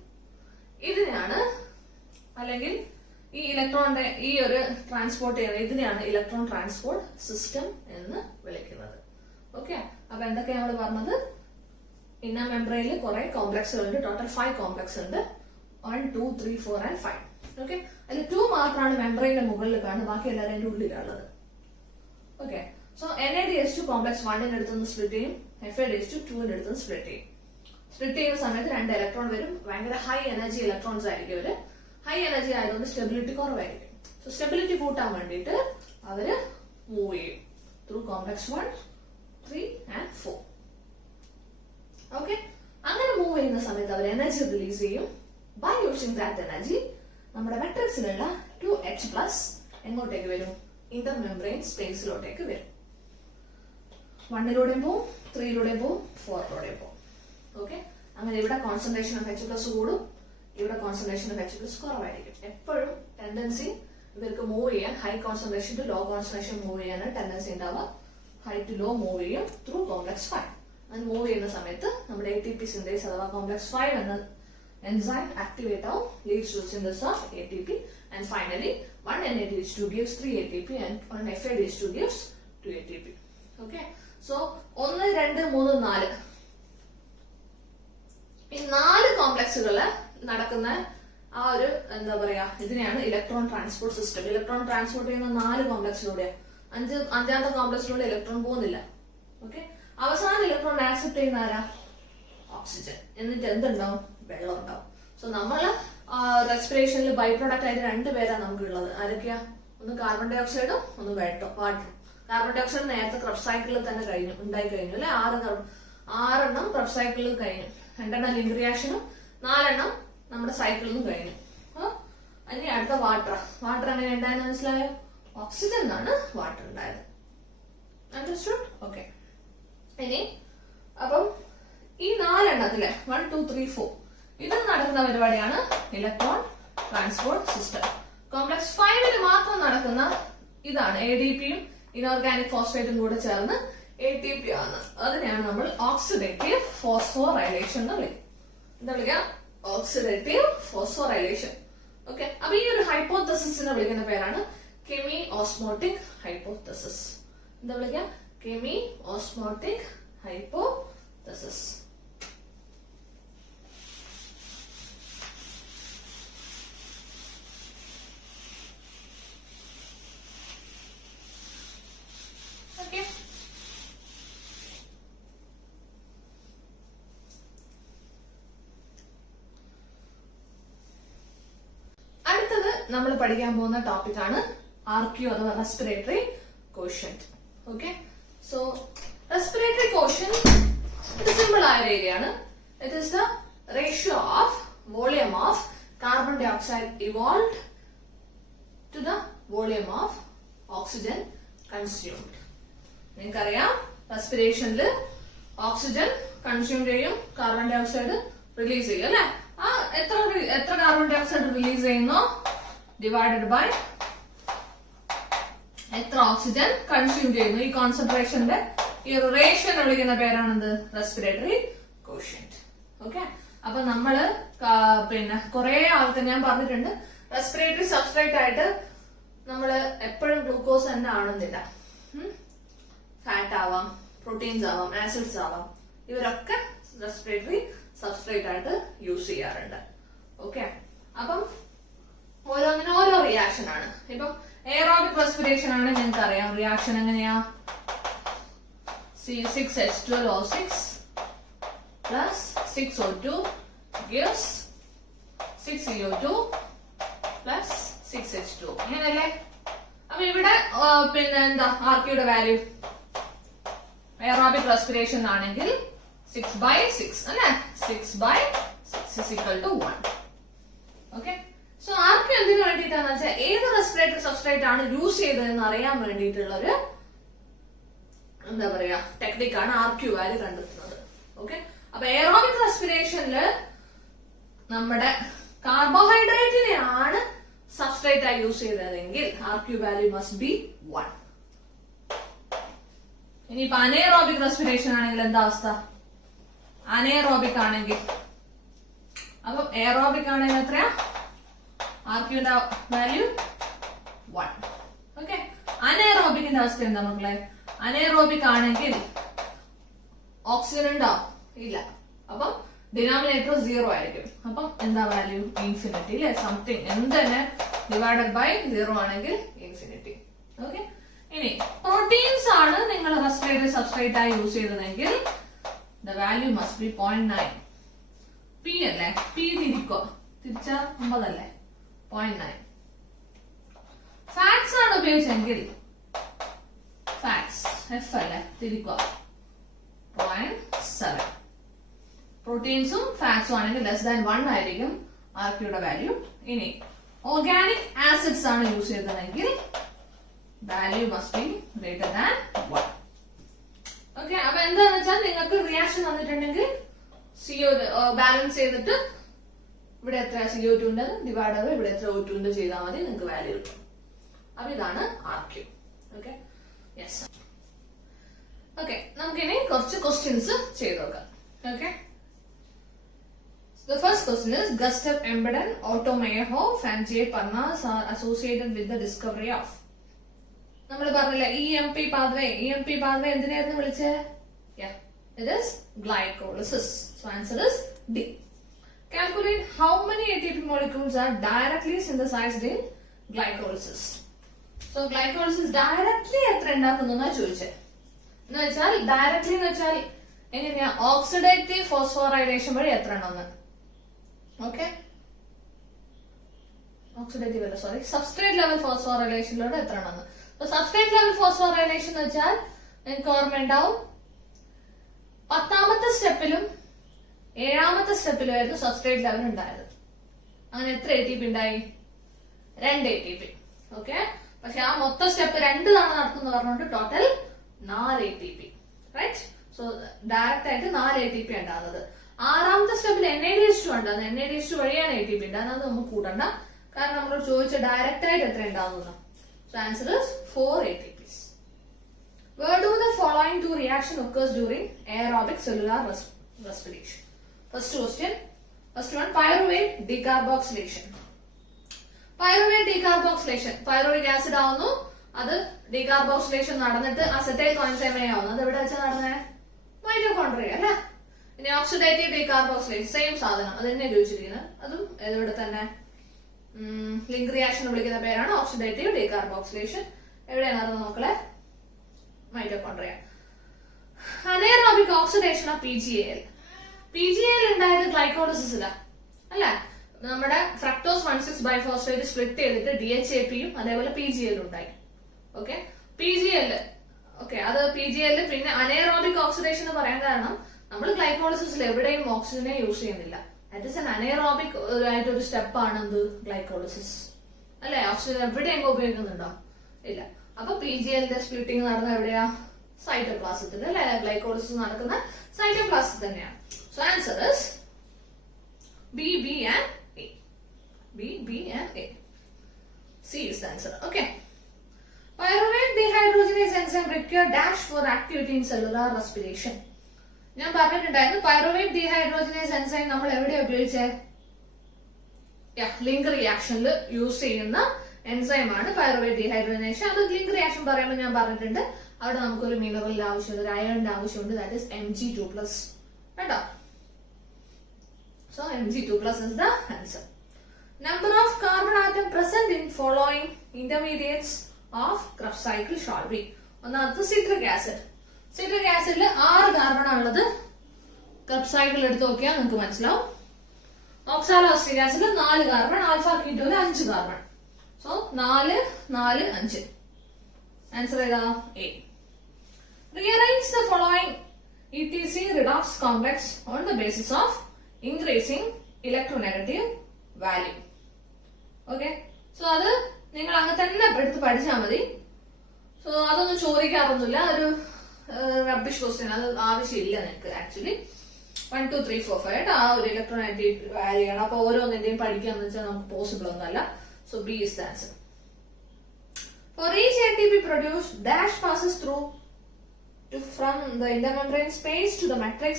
ഇതിനെയാണ്, അല്ലെങ്കിൽ ഈ ഇലക്ട്രോണിന്റെ ഈ ഒരു ട്രാൻസ്പോർട്ട് ചെയ്യുന്നത്, ഇതിനെയാണ് ഇലക്ട്രോൺ ട്രാൻസ്പോർട്ട് സിസ്റ്റം എന്ന് വിളിക്കുന്നത്. ഓക്കെ, അപ്പൊ എന്തൊക്കെയാണ് നമ്മൾ പറഞ്ഞത്? ഇന്നർ മെംബ്രെയിനിൽ കുറെ കോംപ്ലക്സുകൾ ഉണ്ട്, ടോട്ടൽ 5 കോംപ്ലക്സ് ഉണ്ട്. 1, 2, 3, 4 and 5. ഓക്കെ, അതിൽ 2 മാത്രമാണ് മെംബ്രെയിന്റെ മുകളിൽ കാണുന്നത്, ബാക്കി എല്ലാവരും അതിന്റെ ഉള്ളിലുള്ളത്. ഓക്കെ, സോ NADH2 കോംപ്ലക്സ് 1 അടുത്തുനിന്ന് സ്പ്ലിറ്റ് ചെയ്യും, FADH2 2 അടുത്തുനിന്ന് സ്പ്ലിറ്റ് ചെയ്യും. സ്പ്ലിറ്റ് ചെയ്യുന്ന സമയത്ത് 2 ഇലക്ട്രോൺ വരും, ഭയങ്കര ഹൈ എനർജി ഇലക്ട്രോൺസ് ആയിരിക്കും ഇവര്. ഹൈ എനർജി ആയതുകൊണ്ട് സ്റ്റെബിലിറ്റി കുറവായിരിക്കും. സോ സ്റ്റെബിലിറ്റി കൂട്ടാൻ വേണ്ടിയിട്ട് അവര് മൂവ് ചെയ്യും ത്രൂ കോംപ്ലക്സ് 1, 3 and 4. ഓക്കെ, അങ്ങനെ മൂവ് ചെയ്യുന്ന സമയത്ത് അവർ എനർജി റിലീസ് ചെയ്യും. ബൈ യൂസിങ് ദാറ്റ് എനർജി നമ്മുടെ മെട്രിക്സിലുള്ള 2 H+ എങ്ങോട്ടേക്ക് വരും? ഇന്റർ മെംബ്രെയിൻ സ്പേസിലോട്ടേക്ക് വരും. 1ലൂടെയും പോവും, 3ലൂടെയും പോവും, 4ലൂടെയും പോവും. ഓക്കെ, അങ്ങനെ ഇവിടെ കോൺസെൻട്രേഷൻ ഓഫ് H+ കൂടും, ഇവിടെ കോൺസെൻട്രേഷൻ ഓഫ് H+ കുറവായിരിക്കും. എപ്പോഴും ടെൻഡൻസി ഇവർക്ക് മൂവ് ചെയ്യാൻ high concentration to low concentration move ചെയ്യാനാണ് ടെൻഡൻസി ഉണ്ടാവുക. ഹൈ ടു ലോ മൂവ് ചെയ്യും ത്രൂ കോംപ്ലക്സ് 5. അത് മൂവ് ചെയ്യുന്ന സമയത്ത് നമ്മുടെ ATP സിന്തേസ് അഥവാ കോംപ്ലക്സ് 5 എന്ന enzyme activate out, leads to synthesis of ATP, and finally 1 NADH2 gives 3 ATP and 1 FADH2 gives 2 ATP. Okay, so 1, 2, 3, 4 ഈ 4 കോംപ്ലക്സുകള് നടക്കുന്ന ആ ഒരു എന്താ പറയാ, ഇതിനെയാണ് electron transport system. Electron transport ചെയ്യുന്ന 4 കോംപ്ലക്സിലൂടെ, അഞ്ചാമത്തെ കോംപ്ലക്സിലൂടെ ഇലക്ട്രോൺ പോകുന്നില്ല. ഓക്കെ, അവസാനം ഇലക്ട്രോൺ ആക്സെപ്റ്റ് ചെയ്യുന്ന ആരാ? ഓക്സിജൻ. എന്നിട്ട് എന്തുണ്ടാവും? വെള്ളം ഉണ്ടാവും. സോ നമ്മള് റെസ്പിറേഷനിൽ ബൈ പ്രൊഡക്റ്റ് ആയിട്ട് 2 പേരാ നമുക്ക് ഉള്ളത്. ആരൊക്കെയാ? ഒന്ന് കാർബൺ ഡൈ ഓക്സൈഡും ഒന്ന് വാട്ടറും. കാർബൺ ഡൈ ഓക്സൈഡ് നേരത്തെ ക്രബ് സൈക്കിളിൽ തന്നെ ഉണ്ടായി കഴിഞ്ഞു അല്ലെ? 6 ക്രബ് സൈക്കിളിൽ കഴിഞ്ഞു, 2 ലിങ്ക് റിയാക്ഷനും 4 നമ്മുടെ സൈക്കിളിൽ നിന്നും കഴിഞ്ഞു. ഇനി അടുത്ത വാട്ടർ. വാട്ടർ എങ്ങനെ ഉണ്ടായെന്ന് മനസ്സിലായോ? ഓക്സിജൻ എന്നാണ് വാട്ടർ ഉണ്ടായത്. അണ്ടർസ്റ്റുഡ്? ഓക്കെ, ഇനി അപ്പം ഈ 4 1, 2, 3, 4 ഇത് നടക്കുന്ന പരിപാടിയാണ് ഇലക്ട്രോൺ ട്രാൻസ്പോർട്ട് സിസ്റ്റം. കോംപ്ലക്സ് 5 മാത്രം നടക്കുന്ന ഇതാണ് ADPയും ഇനോർഗാനിക് ഫോസ്ഫേറ്റും കൂടെ ചേർന്ന് ATP ആണ്. അതിനെയാണ് നമ്മൾ ഓക്സിഡേറ്റീവ് ഫോസ്ഫോറൈലേഷൻ എന്ന് വിളിക്കുക. എന്താ വിളിക്കുക? Oxidative phosphorylation. ഓക്കെ, അപ്പൊ ഈ ഒരു ഹൈപ്പോത്തസിസിനെ വിളിക്കുന്ന പേരാണ് കെമി ഓസ്മോട്ടിക് ഹൈപ്പോത്തസിസ്. എന്താ വിളിക്കുക? Chemiosmotic hypothesis. അടുത്തത് നമ്മൾ പഠിക്കാൻ പോകുന്ന ടോപ്പിക് ആണ് RQ അഥവാ respiratory quotient. Okay, so respiratory quotient ഇത് സിമ്പിൾ ആയ ഏരിയ ആണ്. It is the ratio of volume of carbon dioxide evolved to the volume of oxygen consumed. നിങ്ങൾക്കറിയാം, റെസ്പിറേഷനിൽ ഓക്സിജൻ കൺസ്യൂം ചെയ്യും, കാർബൺ ഡൈ ഓക്സൈഡ് റിലീസ് ചെയ്യും അല്ലെ? ആ എത്ര കാർബൺ ഡൈ ഓക്സൈഡ് റിലീസ് ചെയ്യുന്നോ ഡിവൈഡഡ് ബൈ എത്ര ഓക്സിജൻ കൺസ്യൂം ചെയ്യുന്നു. ഈ കോൺസെൻട്രേഷന്റെ ഈ റേഷ്യോ വിളിക്കുന്ന പേരാണെന്ത്? Respiratory quotient. ഓക്കെ, അപ്പൊ നമ്മള് പിന്നെ കുറെ ആൾക്ക് ഞാൻ പറഞ്ഞിട്ടുണ്ട്, റെസ്പിറേറ്ററി സബ്സ്ട്രേറ്റ് ആയിട്ട് നമ്മള് എപ്പോഴും ഗ്ലൂക്കോസ് തന്നെ ആണെന്നില്ല. ഫാറ്റ് ആവാം, പ്രോട്ടീൻസ് ആവാം, ആസിഡ്സ് ആവാം, ഇവരൊക്കെ റെസ്പിറേറ്ററി സബ്സ്ട്രേറ്റ് ആയിട്ട് യൂസ് ചെയ്യാറുണ്ട്. ഓക്കെ, അപ്പം ഓരോന്നിനും ഓരോ റിയാക്ഷൻ ആണ്. ഇപ്പം എയറോബിക് റെസ്പിറേഷൻ ആണ്, ഞങ്ങൾക്ക് അറിയാം റിയാക്ഷൻ എങ്ങനെയാ? C6H12O6 plus 6O2 gives 6CO2 plus 6H2. അങ്ങനെയല്ലേ? അപ്പൊ ഇവിടെ പിന്നെ എന്താ ആർക്കിയുടെ വാല്യൂ എയറോബിക് റെസ്പിറേഷൻ ആണെങ്കിൽ 6/6 അല്ലെ? 6/6 is equal to 1. Okay. So ആർക്ക് എന്തിനു വേണ്ടിയിട്ടാന്ന് വെച്ചാൽ ഏത് റെസ്പിറേറ്ററി സബ്സ്ട്രേറ്റ് ആണ് യൂസ് ചെയ്തതെന്ന് അറിയാൻ വേണ്ടിയിട്ടുള്ള ഒരു എന്താ പറയാ ടെക്നിക്കാണ് ആർക്യു വാല്യൂ കണ്ടെത്തുന്നത്. ഓക്കെ. അപ്പൊ എയറോബിക് റെസ്പിറേഷനില് നമ്മുടെ കാർബോഹൈഡ്രേറ്റിനെ ആണ് സബ്സ്ട്രേറ്റ് ആയി യൂസ് ചെയ്തതെങ്കിൽ ആർക്യു വാല്യൂ മസ്റ്റ് ബി 1. ഇനിയിപ്പോ അനേറോബിക് റെസ്പിറേഷൻ ആണെങ്കിൽ എന്താ അവസ്ഥ? അനേറോബിക് ആണെങ്കിൽ അപ്പം എയറോബിക് ആണെങ്കിൽ എത്രയാ? ആർക്യുന്റെ വാല്യൂ 1. ഓക്കെ. അനേറോബിക്കിന്റെ അവസ്ഥ എന്താ മക്കളെ? അനേറോബിക് ആണെങ്കിൽ ഓക്സിജൻ ഉണ്ടോ? ഇല്ല. അപ്പം ഡിനോമിനേറ്റർ 0 ആയിരിക്കും. അപ്പം എന്താ വാല്യൂ? ഇൻഫിനിറ്റി അല്ലെ? സംതിങ് എന്തിനെ ഡിവൈഡഡ് ബൈ 0 ആണെങ്കിൽ ഇൻഫിനിറ്റി. ഓക്കെ. ഇനി പ്രോട്ടീൻസ് ആണ് നിങ്ങൾ റെസ്പിറേറ്ററി സബ്സ്ട്രേറ്റ് ആയി യൂസ് ചെയ്തതെങ്കിൽ the value must be 0.9. P അല്ലേ? പി തിരിച്ച 9 അല്ലേ? 0.9. ഫാറ്റ്സ് ആണ് ഉപയോഗിച്ചെങ്കിൽ ഫാറ്റ്സ് എഫ് അല്ലേ? തിരിക്കുക 0.7. പ്രോട്ടീൻസും ഫാറ്റ്സും ആണെങ്കിൽ ലെസ് ദാൻ 1 ആയിരിക്കും ആർക്യുടെ വാല്യൂ. ഇനി ഓർഗാനിക് ആസിഡ്സ് ആണ് യൂസ് ചെയ്തതെങ്കിൽ value must be greater than 1. Okay. അപ്പൊ എന്താന്ന് വെച്ചാൽ നിങ്ങൾക്ക് റിയാക്ഷൻ വന്നിട്ടുണ്ടെങ്കിൽ CO ബാലൻസ് ചെയ്തിട്ട് ഇവിടെ എത്ര CO2 ഉണ്ട് ഡിവൈഡ് ആവുക ഇവിടെ എത്ര O2 ഉണ്ട് ചെയ്താൽ മതി, നിങ്ങൾക്ക് വാല്യൂ കിട്ടും. അപ്പൊ ഇതാണ് ആർക്യു. ഓക്കെ. യെസ്. ഓക്കെ. നമുക്കിനി കുറച്ച് ക്വസ്റ്റ്യൻസ് ചെയ്ത് നോക്കാം. Okay. The first question is Gustav Embden, Otto Meyerhof and J. Parnas are associated with the discovery of. നമ്മൾ പറഞ്ഞില്ല EMP pathway. EMP pathway എന്തിനായിരുന്നു വിളിച്ചത്? Yeah, it is glycolysis. So answer is D. Calculate how many ATP molecules are directly synthesized in glycolysis. So glycolysis directly എത്ര ഉണ്ടാക്കുന്നതെന്നാ ചോദിച്ചത്. എന്ന് വെച്ചാൽ directly എന്ന് വെച്ചാൽ എങ്ങനെയാ? ഓക്സിഡേറ്റീവ് ഫോസ്ഫോറൈലേഷൻ വഴി എത്ര ഉണ്ടെന്ന്. ഓക്കെ. ഓക്സിഡേറ്റീവ് അല്ല, സോറി, സബ്സ്ട്രേറ്റ് ലെവൽ ഫോസ്ഫോറൈലേഷനിലൂടെ എത്ര ഉണ്ടെന്ന്. സബ്സ്ട്രേറ്റ് ലെവൽ ഫോസ്ഫോറൈലേഷൻ എന്ന് വെച്ചാൽ നിങ്ങൾക്ക് ഓർമ്മ ഉണ്ടാവും 10ാമത്തെ സ്റ്റെപ്പിലും 7ാമത്തെ സ്റ്റെപ്പിലും ആയിരുന്നു സബ്സ്ട്രേറ്റ് ലെവൽ ഉണ്ടായത്. അങ്ങനെ എത്ര ATP ഉണ്ടായി? 2 ATP. ഓക്കെ. പക്ഷെ ആ മൊത്തം സ്റ്റെപ്പ് 2 തവണ നടത്തുന്ന പറഞ്ഞുകൊണ്ട് total 4 ATP. Right. So direct ആയിട്ട് 4 ATP ഉണ്ടാകുന്നത്. 6ാമത്തെ സ്റ്റെപ്പിൽ NADH2 ഉണ്ടാകുന്നത്. NADH2 വഴിയാണ് ATP ഉണ്ടാകുന്നത്. അത് നമുക്ക് കൂട്ടണ്ട, കാരണം നമ്മളോട് ചോദിച്ച ഡയറക്റ്റ് ആയിട്ട് എത്ര ഉണ്ടാകുന്നു. So answer is 4 ATPs. Where do the following two reaction occurs during aerobic cellular respiration? First question. First one, pyruvate decarboxylation. Pyruvate decarboxylation. Pyruvic acid ആവുന്നു, അത് decarboxylation നടന്നിട്ട് അസറ്റൈൽ കോൻസൈം ആവുന്നു. അത് എവിടെ വെച്ചാൽ നടന്നേ? മൈറ്റോകോൺട്രിയ അല്ലേ? ഇനി ഓക്സിഡേറ്റീവ് ഡീകാർബോക്സിലേഷൻ സെയിം സാധനം, അത് തന്നെ ചോദിച്ചിരിക്കുന്നത്. അതും ഇവിടെ തന്നെ ലിങ്ക് റിയാക്ഷൻ വിളിക്കുന്ന പേരാണ് ഓക്സിഡേറ്റീവ് ഡീകാർബോക്സിലേഷൻ. എവിടെയാണ് നടന്നത് മക്കളെ? Mitochondria. Anaerobic oxidation of PGAL. PGAL ഉണ്ടായത് ഗ്ലൈക്കോളിസിസില അല്ലെ? നമ്മുടെ ഫ്രക്ടോസ് 1,6-ബൈഫോസ്ഫേറ്റ് സ്പ്ലിറ്റ് ചെയ്തിട്ട് DHAPയും അതേപോലെ PGL ഉണ്ടായി. ഓക്കെ. PGL ഓക്കെ, അത് PGL. പിന്നെ അനേറോബിക് ഓക്സിഡേഷൻ എന്ന് പറയാൻ കാരണം നമ്മൾ ഗ്ലൈക്കോളിസിസിൽ എവിടെയും ഓക്സിജനെ യൂസ് ചെയ്യുന്നില്ല. ദാറ്റ് ഈസ് എൻ അനേറോബിക് ആയിട്ടൊരു സ്റ്റെപ്പാണ് എന്ത്? ഗ്ലൈക്കോളിസിസ് അല്ലെ? ഓക്സിജൻ എവിടെയെങ്കിലും ഉപയോഗിക്കുന്നുണ്ടോ? ഇല്ല. അപ്പൊ PGLന്റെ സ്പ്ലിറ്റിംഗ് നടന്ന എവിടെയാ? സൈറ്റോപ്ലാസത്തിൽ അല്ലെ? ഗ്ലൈക്കോളിസിസ് നടക്കുന്ന സൈറ്റോപ്ലാസത്തിൽ തന്നെയാണ്. So answer is B, B and A. B, B and A. C is the answer. Okay. Pyruvate dehydrogenase enzyme require dash for activity in cellular respiration. ഞാൻ പറഞ്ഞിട്ടുണ്ടായിരുന്നു പൈറുവേറ്റ് ഡീഹൈഡ്രോജനേസ് എൻസൈം നമ്മൾ എവിടെ ഉപയോഗിച്ചേ? Link റിയാക്ഷനിൽ use ചെയ്യുന്ന എൻസൈമാണ് pyruvate dehydrogenation. അത് link reaction പറയുമ്പോൾ ഞാൻ പറഞ്ഞിട്ടുണ്ട്, അവിടെ നമുക്കൊരു മിനറലിന്റെ ആവശ്യമുണ്ട്, ഒരു അയണിന്റെ ആവശ്യമുണ്ട്. That is Mg2+. കേട്ടോ? So Mg2+ is the answer. Number of carbon atom present in following intermediates of Krebs cycle shall be. ഒന്നാമത് സിട്രിക് ആസിഡ്. സിട്രിക് ആസിഡിൽ 6 കാർബൺ ഉള്ളത്. ക്രബ് സൈക്കിൾ എടുത്ത് നോക്കിയാൽ നിങ്ങൾക്ക് മനസ്സിലാവും. ഓക്സാലോഅസറ്റിക് ആസിഡ് 4 കാർബൺ, ആൽഫ കീറ്റോന് 5 carbon. So 4, 4, 5. Answer ഏതാ? A. Rearrange the following ETC redox complex on the basis of increasing electronegative value. Okay, so അത് നിങ്ങൾ അങ്ങനെ തന്നെ എടുത്ത് പഠിച്ചാൽ മതി. സോ അതൊന്നും ചോദിക്കാറൊന്നുമില്ല, ഒരു റബ്ബിഷ് ക്വസ്റ്റ്യൻ, അത് ആവശ്യമില്ല നിങ്ങൾക്ക് ആക്ച്വലി. 1, 2, 3, 4, 5 ആ ഒരു ഇലക്ട്രോനെഗറ്റീവ് വാല്യൂ ആണ്. അപ്പൊ ഓരോന്നിന്റെയും പഠിക്കാന്ന് വെച്ചാൽ നമുക്ക് പോസിബിൾ ഒന്നല്ല. So B is the answer. For each ATP produced, dash passes through from the intermembrane space to the matrix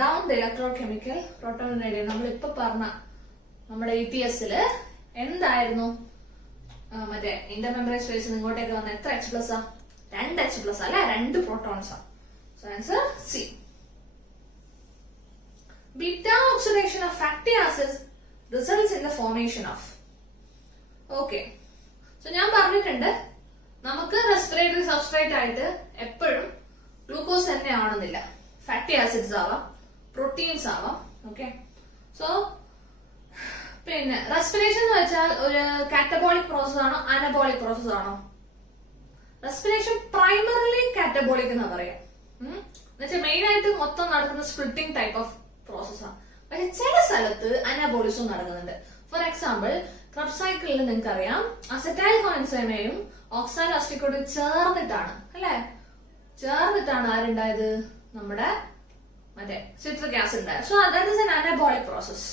down the electrochemical protonadium. നമ്മളിപ്പോ പറഞ്ഞ നമ്മുടെ ETS എന്തായിരുന്നു? മറ്റേ ഇന്റർമെംബ്രെയിൻ സ്പേസിൽ ഇങ്ങോട്ടേക്ക് വന്ന എത്ര H പ്ലസ് ആ? 2 H പ്ലസ് അല്ലെ, 2 പ്രോട്ടോൺസ് ആ. So answer C. Beta oxidation of fatty acids results in the formation of. Okay. So ഞാൻ പറഞ്ഞിട്ടുണ്ട് നമുക്ക് റെസ്പിറേറ്ററി സബ്സ്ട്രേറ്റ് ആയിട്ട് എപ്പോഴും ഗ്ലൂക്കോസ് തന്നെ ആവണമെന്നില്ല. ഫാറ്റി ആസിഡ്സ് ആവാം, പ്രോട്ടീൻസ് ആവാം. ഓക്കെ, സോ പിന്നെ റെസ്പിറേഷൻ എന്ന് വെച്ചാൽ ഒരു കാറ്റബോളിക് പ്രോസസ് ആണോ അനബോളിക് പ്രോസസ് ആണോ? റെസ്പിറേഷൻ പ്രൈമറിലി കാറ്റബോളിക് എന്നാ പറയാം. എന്നുവെച്ചാൽ മെയിൻ ആയിട്ട് മൊത്തം നടക്കുന്ന സ്പ്ലിറ്റിംഗ് ടൈപ്പ് ഓഫ് പ്രോസസ്സാണ്. പക്ഷെ ചില സ്ഥലത്ത് അനബോളിസും നടക്കുന്നുണ്ട്. ഫോർ എക്സാമ്പിൾ, ക്രബ് സൈക്കിളിൽ നിങ്ങൾക്ക് അറിയാം അസറ്റൈൽ കോഎൻസൈമയും ഓക്സാലോഅസറ്റിക്കോടും ചേർന്നിട്ടാണ് അല്ലെ, ചേർന്നിട്ടാണ് ആരുണ്ടായത്? നമ്മുടെ മറ്റേ സിട്രിക് ആസിഡ് ഉണ്ടായത്. So that is N anabolic process.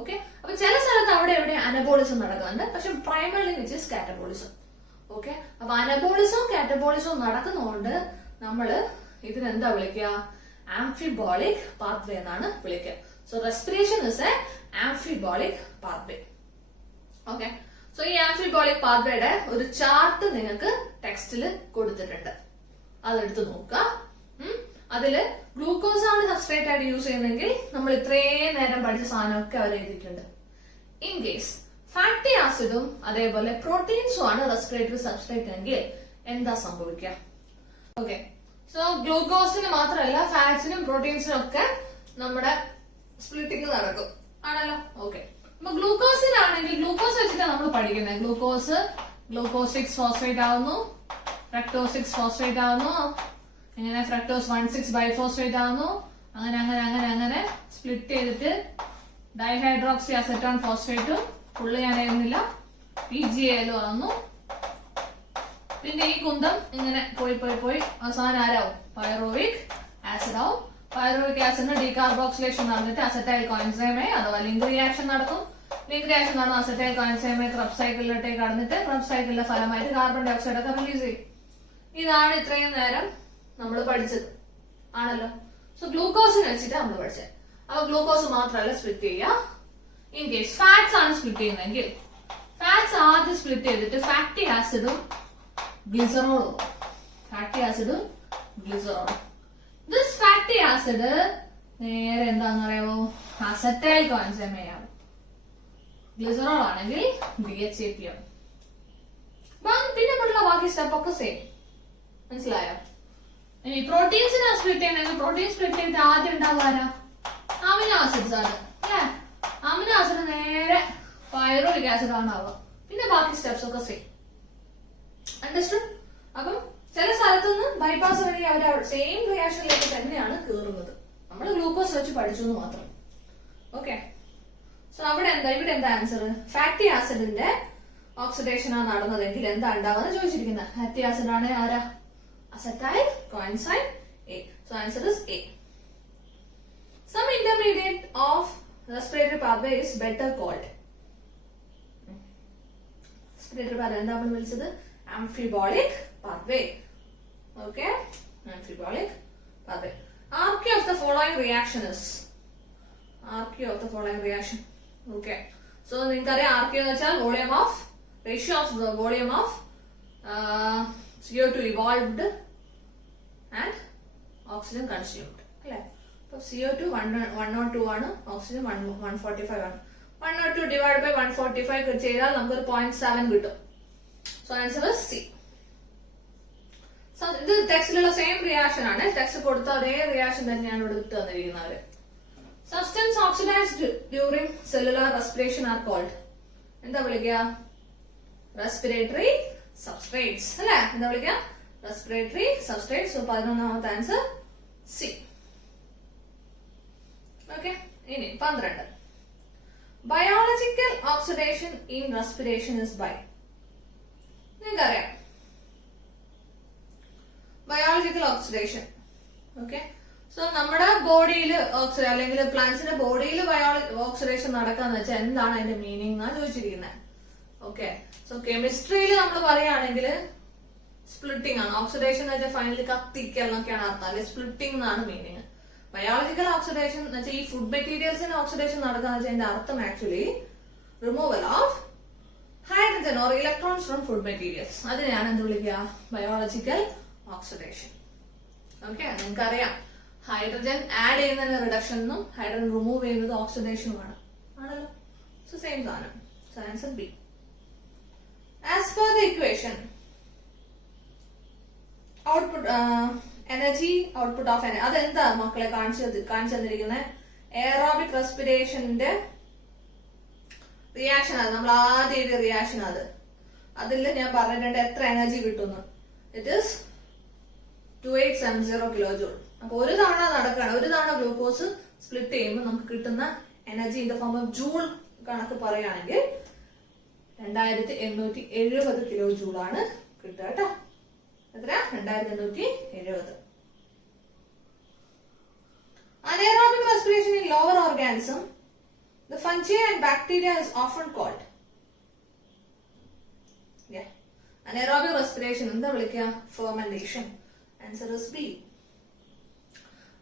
Okay, അപ്പൊ ചില സ്ഥലത്ത് അവിടെ എവിടെ അനബോളിസം നടക്കുന്നുണ്ട്, പക്ഷെ primary which is catabolism. Okay, അപ്പൊ അനബോളിസവും കാറ്റബോളിസവും നടക്കുന്നതുകൊണ്ട് നമ്മള് ഇതിനെന്താ വിളിക്കുക? ആംഫിബോളിക് പാത്വേ എന്നാണ് വിളിക്കുക. So respiration is A amphibolic pathway. Okay, so ഈ ആംഫിബോളിക് പാത്വേയുടെ ഒരു ചാർട്ട് നിങ്ങൾക്ക് ടെക്സ്റ്റിൽ കൊടുത്തിട്ടുണ്ട്, അതെടുത്ത് നോക്കുക. അതില് ഗ്ലൂക്കോസ് ആണ് സബ്സ്ട്രേറ്റ് ആയിട്ട് യൂസ് ചെയ്യുന്നതെങ്കിൽ നമ്മൾ ഇത്രയും നേരം പഠിച്ച സാധനമൊക്കെ അവർ എഴുതിയിട്ടുണ്ട്. ഇൻ കേസ് ഫാറ്റി ആസിഡും അതേപോലെ പ്രോട്ടീൻസും ആണ് റെസ്പിറേറ്ററി സബ്സ്ട്രേറ്റ് എങ്കിൽ എന്താ സംഭവിക്കുക? ഓക്കെ, സോ ഗ്ലൂക്കോസിന് മാത്രമല്ല ഫാറ്റ്സിനും പ്രോട്ടീൻസിനും ഒക്കെ നമ്മുടെ സ്പ്ലിറ്റിംഗ് നടക്കും ആണല്ലോ. ഓക്കെ, അപ്പൊ ഗ്ലൂക്കോസിനാണെങ്കിൽ ഗ്ലൂക്കോസ് വെച്ചിട്ടാണ് നമ്മൾ പഠിക്കുന്നത്. ഗ്ലൂക്കോസ് 6 ഫോസ്ഫേറ്റ് ആവുന്നു, ഫ്രക്ടോസ് 6 ഫോസ്ഫേറ്റ് ആവുന്നു, അങ്ങനെ ഫ്രക്ടോസ് 1,6 ബൈഫോസ്ഫേറ്റ് ആവുന്നു, അങ്ങനെ അങ്ങനെ അങ്ങനെ അങ്ങനെ സ്പ്ലിറ്റ് ചെയ്തിട്ട് ഡൈഹൈഡ്രോക്സി അസറ്റോൺ ഫോസ്ഫേറ്റും പുള്ളി ഞാൻ എഴുതുന്നില്ല PGAL ആവുന്നു. പിന്നെ ഈ കുന്തം ഇങ്ങനെ പോയി പോയി പോയി അവസാനം ആരാവും? പൈറുവിക് ആസിഡ് ആവും. പൈറുവിക് ആസിഡിന് ഡീകാർബോക്സിലേഷൻ നടന്നിട്ട് അസറ്റൈൽ കോഎൻസൈമേ അഥവാ ലിങ്ക് റിയാക്ഷൻ നടക്കും. ലിങ്ക് റിയാക്ഷൻ നടന്ന അസറ്റൈൽ കോഎൻസൈമേ ക്രബ് സൈക്കിളിലോട്ടേക്ക് കടന്നിട്ട് ക്രബ് സൈക്കിളിന്റെ ഫലമായിട്ട് കാർബൺ ഡൈ ഓക്സൈഡ് ഒക്കെ റിലീസ് ചെയ്യും. ഇതാണ് ഇത്രയും നേരം നമ്മൾ പഠിച്ചത് ആണല്ലോ. സോ ഗ്ലൂക്കോസിന് വെച്ചിട്ട് നമ്മൾ പഠിച്ചത്. അപ്പൊ ഗ്ലൂക്കോസ് മാത്രമല്ല സ്പ്ലിറ്റ് ചെയ്യുക. ഇൻ കേസ് ഫാറ്റ്സ് ആണ് സ്പ്ലിറ്റ് ചെയ്യുന്നതെങ്കിൽ ഫാറ്റ്സ് ആദ്യം സ്പ്ലിറ്റ് ചെയ്തിട്ട് ഫാറ്റി ആസിഡും ഗ്ലിസറോളും, ഫാറ്റി ആസിഡും ഗ്ലിസറോളും. ദിസ് ഫാറ്റി ആസിഡ് നേരെ എന്താന്ന് പറയാമോ? അസറ്റൈൽ കോഎൻസൈമയാണ്. ഗ്ലിസറോൾ ആണെങ്കിൽ DHAP ആണ്. പിന്നെ ഉള്ള ബാക്കി സ്റ്റെപ്പ് ഒക്കെ സെയിം. മനസ്സിലായോ? ഇനി പ്രോട്ടീൻസിനെ സ്പ്ലിറ്റ് ചെയ്യണമെങ്കിൽ പ്രോട്ടീൻ സ്പ്ലിറ്റ് ചെയ്തിട്ട് ആദ്യം ഉണ്ടാവാനാ അമിനോ ആസിഡ്സ് ആണ് അല്ലെ. അമിനോ ആസിഡ് നേരെ പൈറുവിക് ആസിഡ് ആണ് ആവുക. പിന്നെ ബാക്കി സ്റ്റെപ്സ് ഒക്കെ സെയിം. അണ്ടർസ്റ്റുഡ്? അപ്പം ചില സ്ഥലത്തുനിന്ന് ബൈപ്പാസ് വഴി അവർ സെയിം റിയാക്ഷനിലേക്ക് തന്നെയാണ് കയറുന്നത്. നമ്മൾ ഗ്ലൂക്കോസ് വെച്ച് പഠിച്ചു എന്ന് മാത്രം. ഓക്കെ, സോ അവിടെ എന്താ, ഇവിടെ എന്താ ആൻസർ? ഫാറ്റി ആസിഡിന്റെ ഓക്സിഡേഷൻ ആണ് നടന്നതെങ്കിൽ എന്താ ഉണ്ടാവുക ചോദിച്ചിരിക്കുന്നത്. ഫാറ്റി ആസിഡ് ആണ് ആരാ? Acetyl coenzyme A. So answer is A. Some intermediate of respiratory pathway is better called. Respiratory pathway എന്താ നമ്മൾ വിളിച്ചത്? Amphibolic pathway. Okay? Amphibolic pathway. RQ of the following reaction is. RQ of the following reaction. Okay. So നിങ്ങൾക്കറിയാം RQ എന്ന് വെച്ചാൽ volume of, ratio of the volume of CO2 evolved and oxygen consumed. അല്ലെ? അപ്പൊ CO2 102 ആണ്, oxygen 145 ആണ്. 102 divided by 145 ചെയ്താൽ നമുക്കൊരു 0.7 കിട്ടും. So answer is C. So ഇത് ടെക്സ്റ്റിലുള്ള സെയിം റിയാക്ഷൻ ആണ്. ടെക്സ്റ്റ് കൊടുത്ത ഒരേ റിയാക്ഷൻ തന്നെയാണ് ഇവിടെ ഇട്ട് തന്നിരിക്കുന്നത്. Substance oxidized during cellular respiration are called. എന്താ വിളിക്കുക? Respiratory substrates. അല്ലേ? എന്താ വിളിക്കുക? Respiratory substrates. So 11ാമത്തെ ആൻസർ സി. ഓക്കെ, ഇനി 12. Biological oxidation in respiration is by. നിങ്ങൾക്കറിയാം ബയോളജിക്കൽ ഓക്സിഡേഷൻ. ഓക്കെ, സോ നമ്മുടെ ബോഡിയിൽ അല്ലെങ്കിൽ പ്ലാന്റ്സിന്റെ ബോഡിയിൽ ഓക്സിഡേഷൻ നടക്കാന്ന് വെച്ചാൽ എന്താണ് അതിന്റെ മീനിങ് എന്നാ ചോദിച്ചിരിക്കുന്നത്. ഓക്കെ, സോ കെമിസ്ട്രിയിൽ നമ്മൾ പറയുകയാണെങ്കിൽ സ്പ്ലിറ്റിംഗ് ആണ്. ഓക്സിഡേഷൻ എന്ന് വെച്ചാൽ ഫൈനലി കത്തിക്കൽ എന്നൊക്കെയാണ് അർത്ഥം, അല്ലെ സ്പ്ലിറ്റിംഗ് എന്നാണ് മീനിങ്. ബയോളജിക്കൽ ഓക്സിഡേഷൻ എന്ന് വെച്ചാൽ ഈ ഫുഡ് മെറ്റീരിയൽസിന് ഓക്സിഡേഷൻ നടക്കാന്ന് വെച്ചാൽ അതിന്റെ അർത്ഥം actually removal of hydrogen or electrons from food materials. അതിനെയാണ് എന്ത് വിളിക്കുക? Biological oxidation. ഓക്കെ, നിങ്ങൾക്കറിയാം ഹൈഡ്രജൻ ആഡ് ചെയ്യുന്നതിന് റിഡക്ഷൻ എന്നും ഹൈഡ്രജൻ റിമൂവ് ചെയ്യുന്നത് ഓക്സിഡേഷനുമാണ്. ആണല്ലോ, സോ സെയിം സാധനം. So answer B. As per the equation output energy output of energy അതെന്താ മക്കളെ കാണിച്ചു തന്നിരിക്കുന്നത്? എയറോബിക് റെസ്പിറേഷന്റെ റിയാക്ഷൻ അത് നമ്മൾ ആദ്യം ചെയ്ത റിയാക്ഷൻ അതിൽ ഞാൻ പറഞ്ഞിട്ടുണ്ട് എത്ര എനർജി കിട്ടുന്നു. It is 2870 kilo joule. അപ്പൊ ഒരു തവണ നടക്കുകയാണ്, ഒരു തവണ ഗ്ലൂക്കോസ് സ്പ്ലിറ്റ് ചെയ്യുമ്പോൾ നമുക്ക് കിട്ടുന്ന energy in the form of joule കണക്ക് പറയുകയാണെങ്കിൽ 2870 കിലോ ജൂൾ ആണ് കിട്ടുക കേട്ടോ. എത്ര? 2870. Anaerobic respiration in lower organism, the fungi and bacteria is often called. Yeah, anaerobic respiration എന്താ വിളിക്കുക? Fermentation. Answer is B.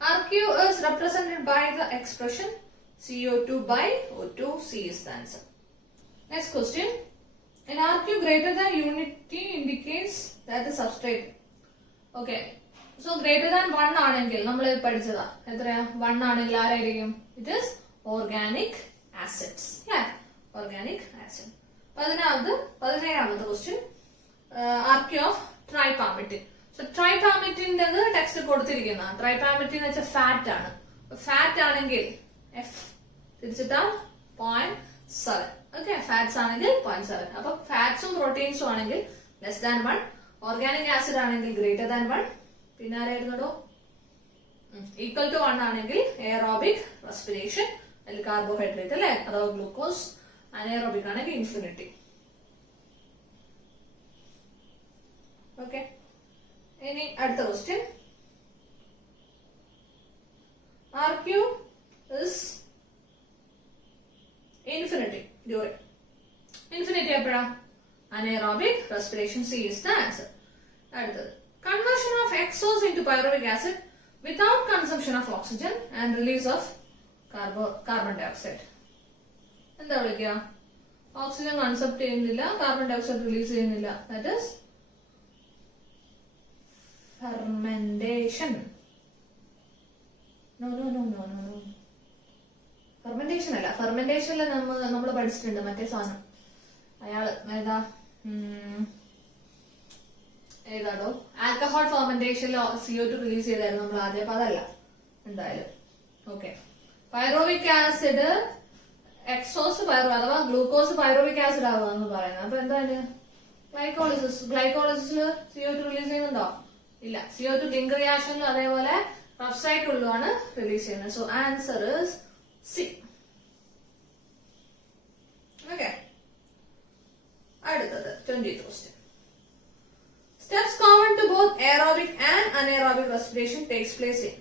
RQ is represented by the expression CO2 by O2. C is the answer. Next question. An RQ greater than unity indicates that the substrate. Okay. So greater than 1 ആണെങ്കിൽ നമ്മൾ പഠിച്ചതാ എത്രയാ? 1 ആണെങ്കിൽ ആരായിരിക്കും? It is organic acids. Organic acid. 17ാമത്തെ question. RQ of tripalmitin. So ട്രൈപാമിറ്റിന്റെ text കൊടുത്തിരിക്കുന്ന tripalmitin എന്ന് വെച്ചാൽ ഫാറ്റ് ആണ്. ഫാറ്റ് ആണെങ്കിൽ എഫ് തിരിച്ചിട്ടാ 0.7. ഓക്കെ, ഫാറ്റ്സ് ആണെങ്കിൽ 0.7. അപ്പൊ ഫാറ്റ്സും പ്രോട്ടീൻസും ആണെങ്കിൽ ലെസ് ദാൻ 1, ഓർഗാനിക് ആസിഡ് ആണെങ്കിൽ ഗ്രേറ്റർ ദാൻ 1, പിന്നെ ആരായിരുന്നോ ഈക്വൽ ടു 1 ആണെങ്കിൽ എയറോബിക് റെസ്പിറേഷൻ അല്ലെങ്കിൽ കാർബോഹൈഡ്രേറ്റ് അല്ലെ, അഥവാ ഗ്ലൂക്കോസ്. അനേറോബിക് ആണെങ്കിൽ ഇൻഫിനിറ്റി. ഓക്കെ, ഇനി അടുത്ത question. RQ is infinity during infinity എപ്പോഴാ? Anaerobic respiration. C is the answer. അടുത്തത്. Conversion of exos into pyruvic acid without consumption of oxygen and release of carbon dioxide. എന്താ വിളിക്കുക? Oxygen concept ചെയ്യുന്നില്ല, carbon dioxide release ചെയ്യുന്നില്ല. That is fermentation. Fermentation അല്ല. ഫെർമെന്റേഷനിൽ നമ്മൾ പഠിച്ചിട്ടുണ്ട് മറ്റേ സാധനം. അയാള് ഏതാടോ ആൽക്കഹോൾ ഫെർമെന്റേഷനിൽ CO2 റിലീസ് ചെയ്തായിരുന്നു നമ്മൾ ആദ്യം. അപ്പൊ അതല്ല എന്തായാലും. ഓക്കെ, പൈറോവിക് ആസിഡ് എക്സോസ് അഥവാ ഗ്ലൂക്കോസ് പൈറോവിക് ആസിഡ് ആവുക എന്ന് പറയുന്നത്. അപ്പൊ എന്താണ്? ഗ്ലൈക്കോളിസിൽ CO2 റിലീസ് ചെയ്യുന്നുണ്ടോ? ഇല്ല. CO2 ലിങ്ക് റിയാക്ഷനിലും അതേപോലെ റഫ് സൈക്കിളിലുമാണ് റിലീസ് ചെയ്യുന്നത്. So answer is C. Okay, അടുത്തത് 20th question. Steps common to both aerobic and anaerobic respiration takes place in.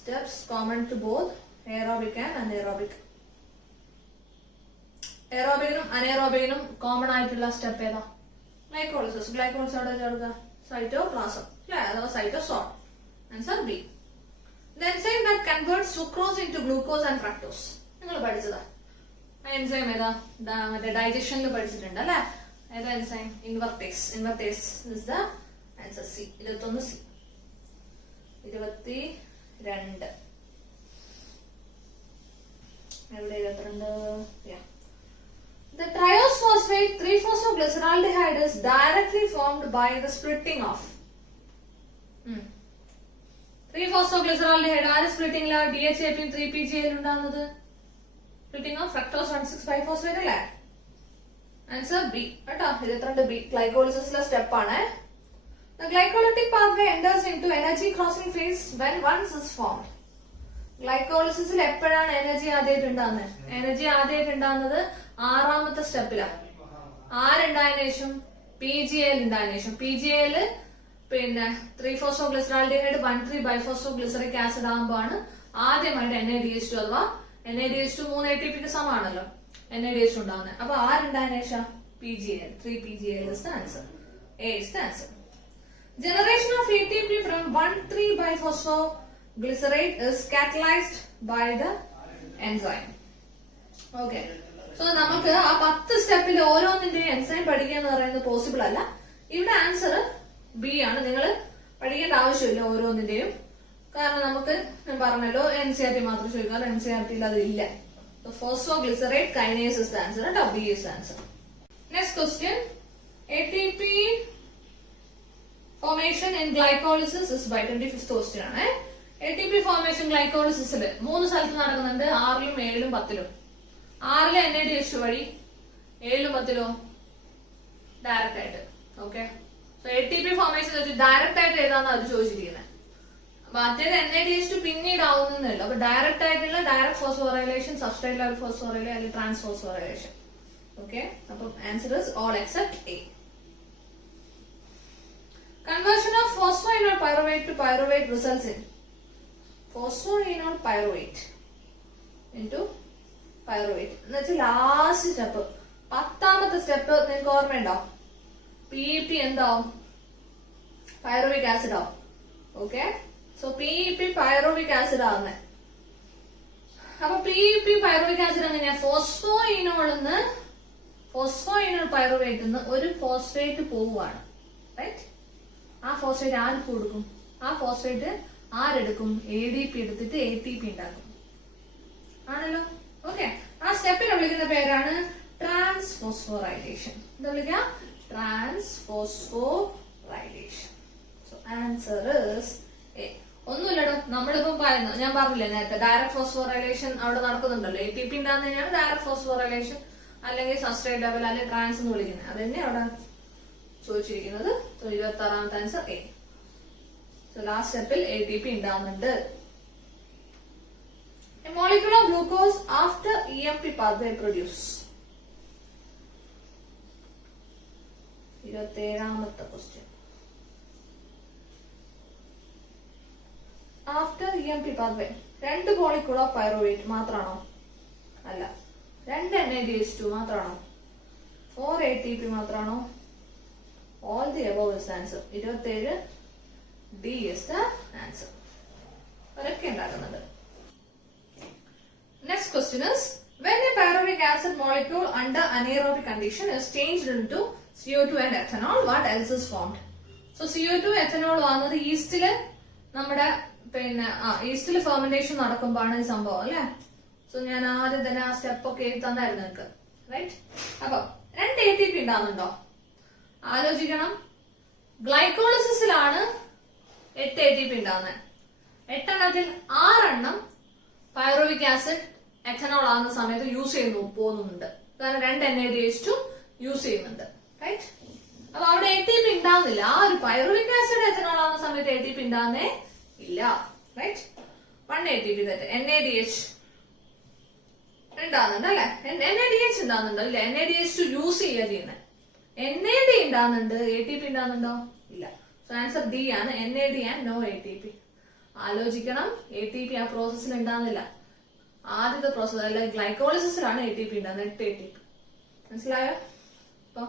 Steps common to both aerobic and anaerobic. Aerobic anaerobic common ആയിട്ടുള്ള step ഏതാ? Glycolysis. ഗ്ലൈക്കോളിസ് അവിടെ ചേർക്കുക cytoplasm അല്ലേ, അഥവാ cytosol. Answer B. The enzyme that converts sucrose into glucose and fructose. നിങ്ങൾ പഠിച്ചതാ. ആ enzyme ഏതാ? മറ്റേ ഡൈജഷനിൽ പഠിച്ചിട്ടുണ്ട് അല്ലേ? ഏതാ enzyme? Invertase. Invertase is the answer. C. 21 C. 22 എവിടെ? 22. The triose phosphate 3-phosphoglyceraldehyde is directly formed by the splitting of 3-phosphoglyceraldehyde ആര് സ്പ്ലിറ്റിംഗിലാ DHAP 3-PGL ഉണ്ടാകുന്നത്? സ്പ്ലിറ്റിംഗ് ഓഫ് ഫ്രക്ടോസ് 1,6-biphosphate അല്ലേ? ആൻസർ ബി കേട്ടോ. 22 ബി ഗ്ലൈക്കോളിസിസിലെ സ്റ്റെപ്പ് ആണ്. The glycolytic pathway enters into energy crossing phase when once is formed. ഗ്ലൈക്കോളിസിസിൽ എപ്പോഴാണ് energy ആദ്യമായിട്ട് ഉണ്ടാകുന്നത്? Energy ആദ്യമായിട്ട് ഉണ്ടാകുന്നത് 6ാമത്തെ സ്റ്റെപ്പിലാണ്. ആരുണ്ടായതിനു ശേഷം? PGL ഉണ്ടായതിനു ശേഷം. PGL പിന്നെ 3-phosphoglyceraldehyde 1,3-biphosphoglyceric acid ആകുമ്പോഴാണ് ആദ്യമായിട്ട് NADH2 അഥവാ NADH2 3 ATPക്ക് സമാണല്ലോ NADH2 ഉണ്ടാകുന്നത്. അപ്പൊ ആരുണ്ടായതിനു ശേഷം? PGL. 3-PGL is the answer. A is the answer. Generation of ATP from 1,3-biphosphoglycerate is catalyzed by the enzyme. Okay. So നമുക്ക് ആ 10 സ്റ്റെപ്പിൽ ഓരോന്നിന്റെ എൻസൈം പഠിക്കുക എന്ന് പറയുന്നത് പോസിബിൾ അല്ല. ഇവിടെ ആൻസർ ബി ആണ്. നിങ്ങൾ പഠിക്കേണ്ട ആവശ്യമില്ല ഓരോന്നിന്റെയും. കാരണം നമുക്ക് ഞാൻ പറഞ്ഞല്ലോ NCERT മാത്രം ചോദിക്കാം. NCERTയിൽ അതില്ല. Phosphoglycerate kinase is the answer. കേട്ടോ. B is the answer. Next question. ATP formation in glycolysis is by 25th question ആണ്. ATP formation glycolysis 3 സ്ഥലത്ത് നടക്കുന്നുണ്ട്. 6ലും 7ലും 10ലും. 6ലെ NADH വഴി, 7ലും 10ലും ഡയറക്റ്റ് ആയിട്ട്. Okay. So ATP formation direct ആയിട്ട് ഏതാണെന്ന് അത് ചോദിച്ചിരിക്കുന്നത്. മറ്റേത് NADH പിന്നീട് ആവുന്നല്ലോ. അപ്പൊ ഡയറക്റ്റ് ആയിട്ടുള്ള ഡയറക്റ്റ് ഫോസ്ഫോറൈലേഷൻ, സബ്സ്ട്രേറ്റ് ലെവൽ ഫോസ്ഫോറൈലേഷൻ അല്ലെങ്കിൽ ട്രാൻസ്ഫോസ്ഫോറൈലേഷൻ. ഓക്കെ. അപ്പൊ answer is all except A. Conversion of phosphoenol pyruvate to pyruvate results in phosphoenol pyruvate into pyruvate. എന്നുവെച്ചാൽ ലാസ്റ്റ് സ്റ്റെപ്പ് 10ാമത്തെ സ്റ്റെപ്പ് നിങ്ങൾക്ക് ഓർമ്മയുണ്ടോ? PEP എന്താവും? പൈറുവിക് ആസിഡ് ആവും. Okay. So PEP pyruvic acid ആവുന്നത്. അപ്പൊ PEP pyruvic acid എങ്ങനെയാ? Phosphoenol pyruvate ഒരു phosphate പോവുകയാണ്. റൈറ്റ്. ആ ഫോസ്ഫേറ്റ് ആർക്ക് കൊടുക്കും? ആ ഫോസ്ഫേറ്റ് ആരെടുക്കും? ADP എടുത്തിട്ട് ATP ഉണ്ടാക്കും. ആണല്ലോ. ഓക്കെ. ആ സ്റ്റെപ്പിനെ വിളിക്കുന്ന പേരാണ് ട്രാൻസ്ഫോസ്ഫോറൈലേഷൻ. എന്താ വിളിക്കുക? Transphosphorylation. So answer is A. ഒന്നുമില്ലടോ, നമ്മളിപ്പം പറയുന്നു, ഞാൻ പറഞ്ഞില്ലേ നേരത്തെ ഡയറക്റ്റ് ഫോസ്ഫോറൈലേഷൻ അവിടെ നടക്കുന്നുണ്ടല്ലോ. ATP ഉണ്ടാകുന്ന തന്നെയാണ് ഡയറക്റ്റ് ഫോസ്ഫോറൈലേഷൻ അല്ലെങ്കിൽ സബ്സ്ട്രേറ്റ് ലെവൽ അല്ലെങ്കിൽ ട്രാൻസ് എന്ന് വിളിക്കുന്നത്. അത് തന്നെ അവിടെ ചോദിച്ചിരിക്കുന്നത്. 26ാമത്തെ ആൻസർ എ. സോ ലാസ്റ്റ് സ്റ്റെപ്പിൽ ATP ഉണ്ടാകുന്നുണ്ട്. A molecule of glucose after EMP pathway produce. 27ാമത്തെ question. After EMP pathway 2 molecule of pyruvate മാത്രമാണോ? അല്ല. 2 NADH2 മാത്രമാണോ? 4 ATP മാത്രമാണോ? All the above is the answer. 27 D is the answer. ഒരൊക്കെ ഉണ്ടാക്കുന്നുണ്ട്. Next question is, when a pyruvic acid molecule under anaerobic condition is changed into CO2 and ethanol, what else is formed? So CO2 ethanol വന്നത് ഈസ്റ്റില് നമ്മുടെ ഈസ്റ്റില് fermentation നടക്കുമ്പോഴാണ് ഈ സംഭവം അല്ലെ. So ഞാൻ ആദ്യം തന്നെ ആ സ്റ്റെപ്പ് ഒക്കെ എഴുതി തന്നായിരുന്നു നിങ്ങൾക്ക്. റൈറ്റ്. അപ്പൊ 2 ATP ഉണ്ടാകുന്നുണ്ടോ? ആലോചിക്കണം. ഗ്ലൈക്കോളിസിസിലാണ് 8 ATP ഉണ്ടാകുന്നത്. 8 എണ്ണത്തിൽ 6 എണ്ണം പൈറുവിക് ആസിഡ് എഥനോൾ ആകുന്ന സമയത്ത് യൂസ് ചെയ്ത് പോകുന്നുണ്ട്. കാരണം 2 NADH2 യൂസ് ചെയ്യുന്നുണ്ട്. റൈറ്റ്. അപ്പൊ അവിടെ ATP ഉണ്ടാവുന്നില്ല. ആ ഒരു പൈറുവിക് ആസിഡ് എഥനോൾ ആകുന്ന സമയത്ത് ATP ഉണ്ടാകുന്നേ ഇല്ല. റൈറ്റ്. 1 ATP തന്നെ NADH ഉണ്ടാകുന്നുണ്ട് അല്ലെ. NADH ഉണ്ടാകുന്നുണ്ടോ? ഇല്ല. NADH2 യൂസ് ചെയ്യുക ചെയ്യുന്നത്. NAD ഉണ്ടാകുന്നുണ്ട്. ATP ഉണ്ടാകുന്നുണ്ടോ? ഇല്ല. സോ ആൻസർ ഡി ആണ്. NAD and no ATP. ആലോചിക്കണം. ATP ആ പ്രോസസ്സിൽ ഉണ്ടാകുന്നില്ല. ആദ്യത്തെ പ്രോസസ് അല്ല, ഗ്ലൈക്കോളിസിസിലാണ് ATP ഉണ്ടാകുന്നത്. 8 ATP. മനസ്സിലായോ? അപ്പൊ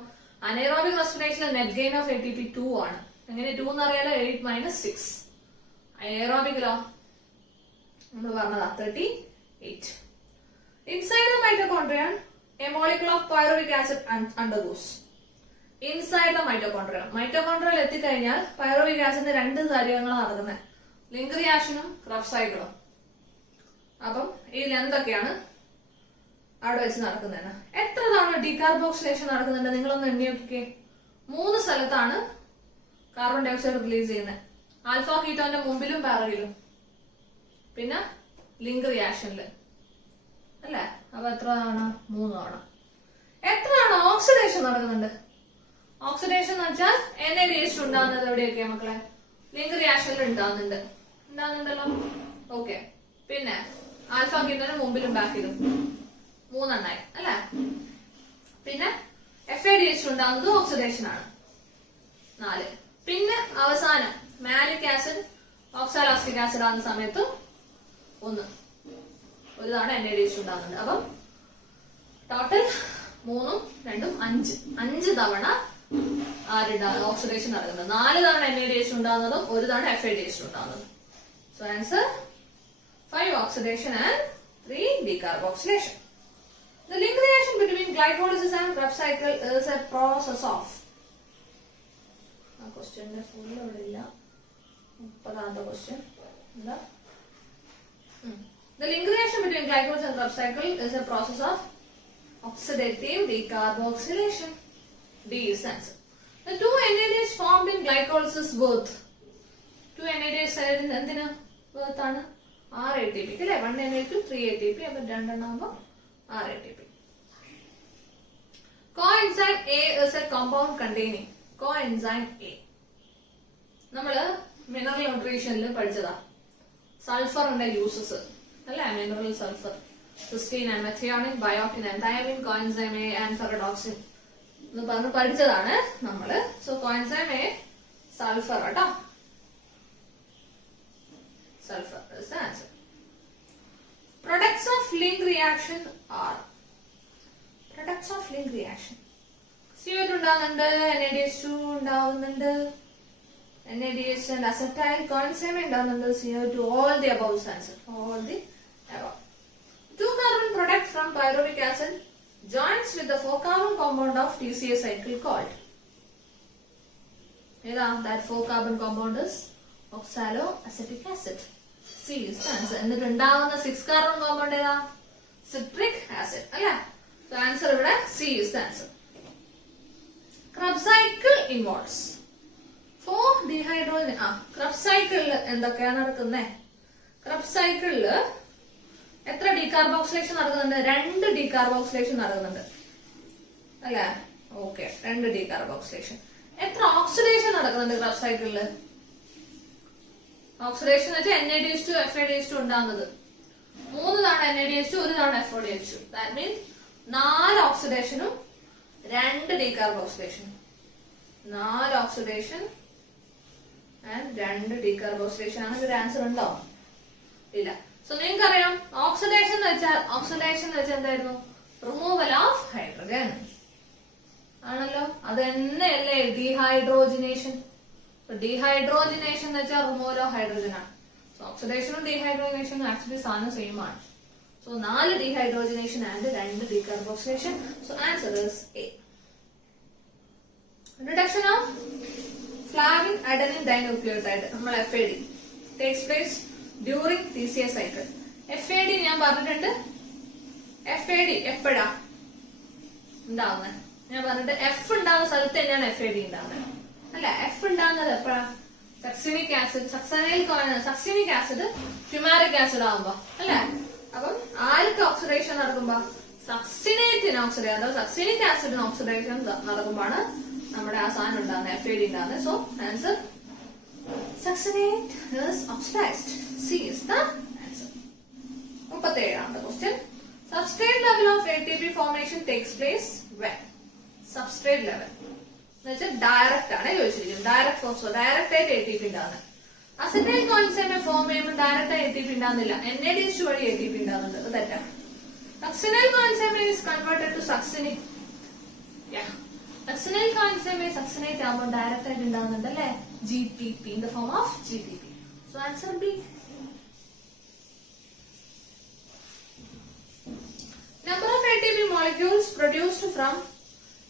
അനേറോബിക് റെസ്പിറേഷനിൽ നെറ്റ് ഗെയിൻ ഓഫ് ATP 2 ആണ്. എങ്ങനെ 2 എന്ന് അറിയാലോ? 8 - 6. അനേറോബിക്കിലോ നമ്മൾ പറഞ്ഞതാ 38. Inside the mitochondrion, a molecule of pyruvic acid undergoes. Inside the mitochondria. മൈറ്റോകോൺഡ്രിയയിൽ എത്തിക്കഴിഞ്ഞാൽ പൈറുവിക് ആസിഡിന്റെ 2 കാര്യങ്ങളാണ് നടക്കുന്നത്. ലിങ്ക് റിയാക്ഷനും ക്രബ്സ് സൈക്കിളും. അപ്പം ഇതിൽ എന്തൊക്കെയാണ് അവിടെ വെച്ച് നടക്കുന്നതെന്ന്. എത്ര തവണ ഡീകാർബോക്സിലേഷൻ നടക്കുന്നുണ്ട് നിങ്ങളൊന്ന് എണ്ണി നോക്കിക്കേ. 3 സ്ഥലത്താണ് കാർബൺ ഡൈ ഓക്സൈഡ് റിലീസ് ചെയ്യുന്നത്. ആൽഫ കീറ്റോന്റെ മുമ്പിലും പിറകിലും. പിന്നെ ലിങ്ക് റിയാക്ഷനില് അല്ലെ. അപ്പൊ എത്ര തവണ? 3 തവണ. എത്ര തവണ ഓക്സിഡേഷൻ നടക്കുന്നുണ്ട്? ഓക്സിഡേഷൻ എന്ന് വെച്ചാൽ NADH ഉണ്ടാകുന്നത് എവിടെയൊക്കെയാ മക്കളെ? ലിങ്ക് റിയാക്ഷനിൽ ഉണ്ടാകുന്നുണ്ടല്ലോ. ഓക്കെ. പിന്നെ ആൽഫ കീറ്റോന് മുമ്പിലും ബാക്കിലും 3 എണ്ണായി അല്ലെ. പിന്നെ FADH ഉണ്ടാകുന്നത് ഓക്സിഡേഷൻ ആണ് 4. പിന്നെ അവസാനം മാലിക് ആസിഡ് ഓക്സാലാസ്റ്റിക് ആസിഡ് ആകുന്ന സമയത്ത് 1 തവണ NADH ഉണ്ടാകുന്നുണ്ട്. അപ്പം ടോട്ടൽ 3 2 5 തവണ ഓക്സിഡേഷൻ നടക്കുന്നത്. 4 തവണ NADH ഉണ്ടാകുന്നതും 1 തവണ FADH ഉണ്ടാകുന്നതും. So answer 5 oxidation and 3 decarboxylation. The link reaction between glycolysis and Krebs cycle is a process of. Question full question. The link reaction between glycolysis and Krebs cycle is a process of oxidative decarboxylation. D is answer. The 2 NADH formed in glycolysis both. 2 NADH എന്തിനാ both ആണ്? 6 ATP അല്ലേ. 1 NADH 3 ATP. അപ്പൊ 2 എണ്ണാകുമ്പോ 6 ATP. Coenzyme A is a compound containing. Coenzyme A. നമ്മള് mineral ന്യൂട്രീഷനിൽ പഠിച്ചതാ. സൾഫറിന്റെ uses അല്ലെ. Mineral sulphur, cysteine and methionine, biotin and thiamine, coenzyme A and ferredoxin എന്ന് പറഞ്ഞ് പഠിച്ചതാണ് നമ്മള്. സോ കോഎൻസൈം എ സൾഫർ കേട്ടോ. Sulfur is the answer. Products of link reaction are. Products of link reaction. CO2 ഉണ്ടാവുന്നുണ്ട്, NADH2 ഉണ്ടാവുന്നുണ്ട്, NADH and acetyl coenzyme ഉണ്ടാവുന്നുണ്ട്, CO2, all the above is answer. All the above. 2 carbon product from pyruvic acid joins with the 4 carbon compound of TCA cycle called. That 4 carbon compound is oxaloacetic acid. C is the answer. എന്നിട്ട് ഉണ്ടാവുന്ന 6 carbon compound ഏതാ? Citric acid അല്ലേ. So answer ഇവിടെ C is the answer. Krebs cycle involves 4 dehydrogen. Krebs cycle എന്തൊക്കെയാണ് നടക്കുന്നേ? Krebs cycle എത്ര decarboxylation നടക്കുന്നുണ്ട്? 2 decarboxylation നടക്കുന്നുണ്ട് അല്ലേ. Okay, 2 decarboxylation. എത്ര ഓക്സിഡേഷൻ നടക്കുന്നുണ്ട് Krebs cycle? ഓക്സിഡേഷൻ വെച്ചാൽ NADH2 FADH2 ഉണ്ടാകുന്നത് 3 തവണ NADH2 1 തവണ FADH2. That means 4 ഓക്സിഡേഷനും 2 ഡീകാർബോക്സിലേഷനും. 4 oxidation and 2 decarboxylation ആണ് ഒരു ആൻസർ ഉണ്ടോ? ഇല്ല. സോ നിങ്ങൾക്ക് അറിയാം ഓക്സിഡേഷൻ എന്ന് വെച്ചാൽ എന്തായിരുന്നു? റിമൂവൽ ഓഫ് ഹൈഡ്രജൻ ആണല്ലോ. അത് തന്നെയല്ലേ ഡീഹൈഡ്രോജിനേഷൻ. ഡീഹൈഡ്രോജിനേഷൻ എന്ന് വെച്ചാൽ റിമൂവൽ ഓഫ് ഹൈഡ്രജൻ ആണ്. സോ ഓക്സിഡേഷനും ഡീഹൈഡ്രോജിനേഷനും ആക്ച്വലി സാധനം സെയിം ആണ്. So 4 dehydrogenation and 2 decarboxylation. So answer is A. Reduction of flavin adenine dinucleotide നമ്മൾ FAD takes place during TCA cycle. FAD ഞാൻ പറഞ്ഞിട്ടുണ്ട്. FAD എപ്പോഴാ ഉണ്ടാവുന്നത്? ഞാൻ പറഞ്ഞിട്ട് F ഉണ്ടാവുന്ന സ്ഥലത്ത് തന്നെയാണ് FAD ഉണ്ടാവുന്നത് അല്ലെ. F ഉണ്ടാകുന്നത് എപ്പോഴാ? Succinic acid, succinic acid fumaric acid ആകുമ്പോ അല്ലെ. അപ്പം ആർക്ക് ഓക്സിഡേഷൻ നടക്കുമ്പോ? സക്സിനേറ്റിന് ഓക്സിഡേഷൻ, അതായത് സക്സിനിക് ആസിഡിന് ഓക്സിഡേഷൻ നടക്കുമ്പോഴാണ് നമ്മുടെ ആ സാധനം ഉണ്ടാകുന്നത്, FAD ഉണ്ടാകുന്നത്. So answer succinate is oxidized. C is the answer. 37th question. Substrate level of ATP formation takes place when? Substrate level എന്നുവെച്ചാൽ ഡയറക്റ്റ് ആണ് ചോദിച്ചിരിക്കുന്നത്. ഡയറക്റ്റ് ആയിട്ട് ATP ഉണ്ടാകുന്നത്. അസറ്റൈൽ കോൺസൈമെ ഫോം ചെയ്യുമ്പോൾ ഡയറക്റ്റ് ആയി ATP ഉണ്ടാകുന്നില്ല, NADH വഴി ATP ഉണ്ടാകുന്നുണ്ട്. അത് തെറ്റാണ്. Succinyl coenzyme A is converted to succinic. Succinyl coenzyme A succinate ആകുമ്പോൾ ഡയറക്റ്റ് ആയിട്ട് ഉണ്ടാകുന്നുണ്ട് അല്ലെ. GTP in the form of GTP. So answer B. Number of ATP molecules produced from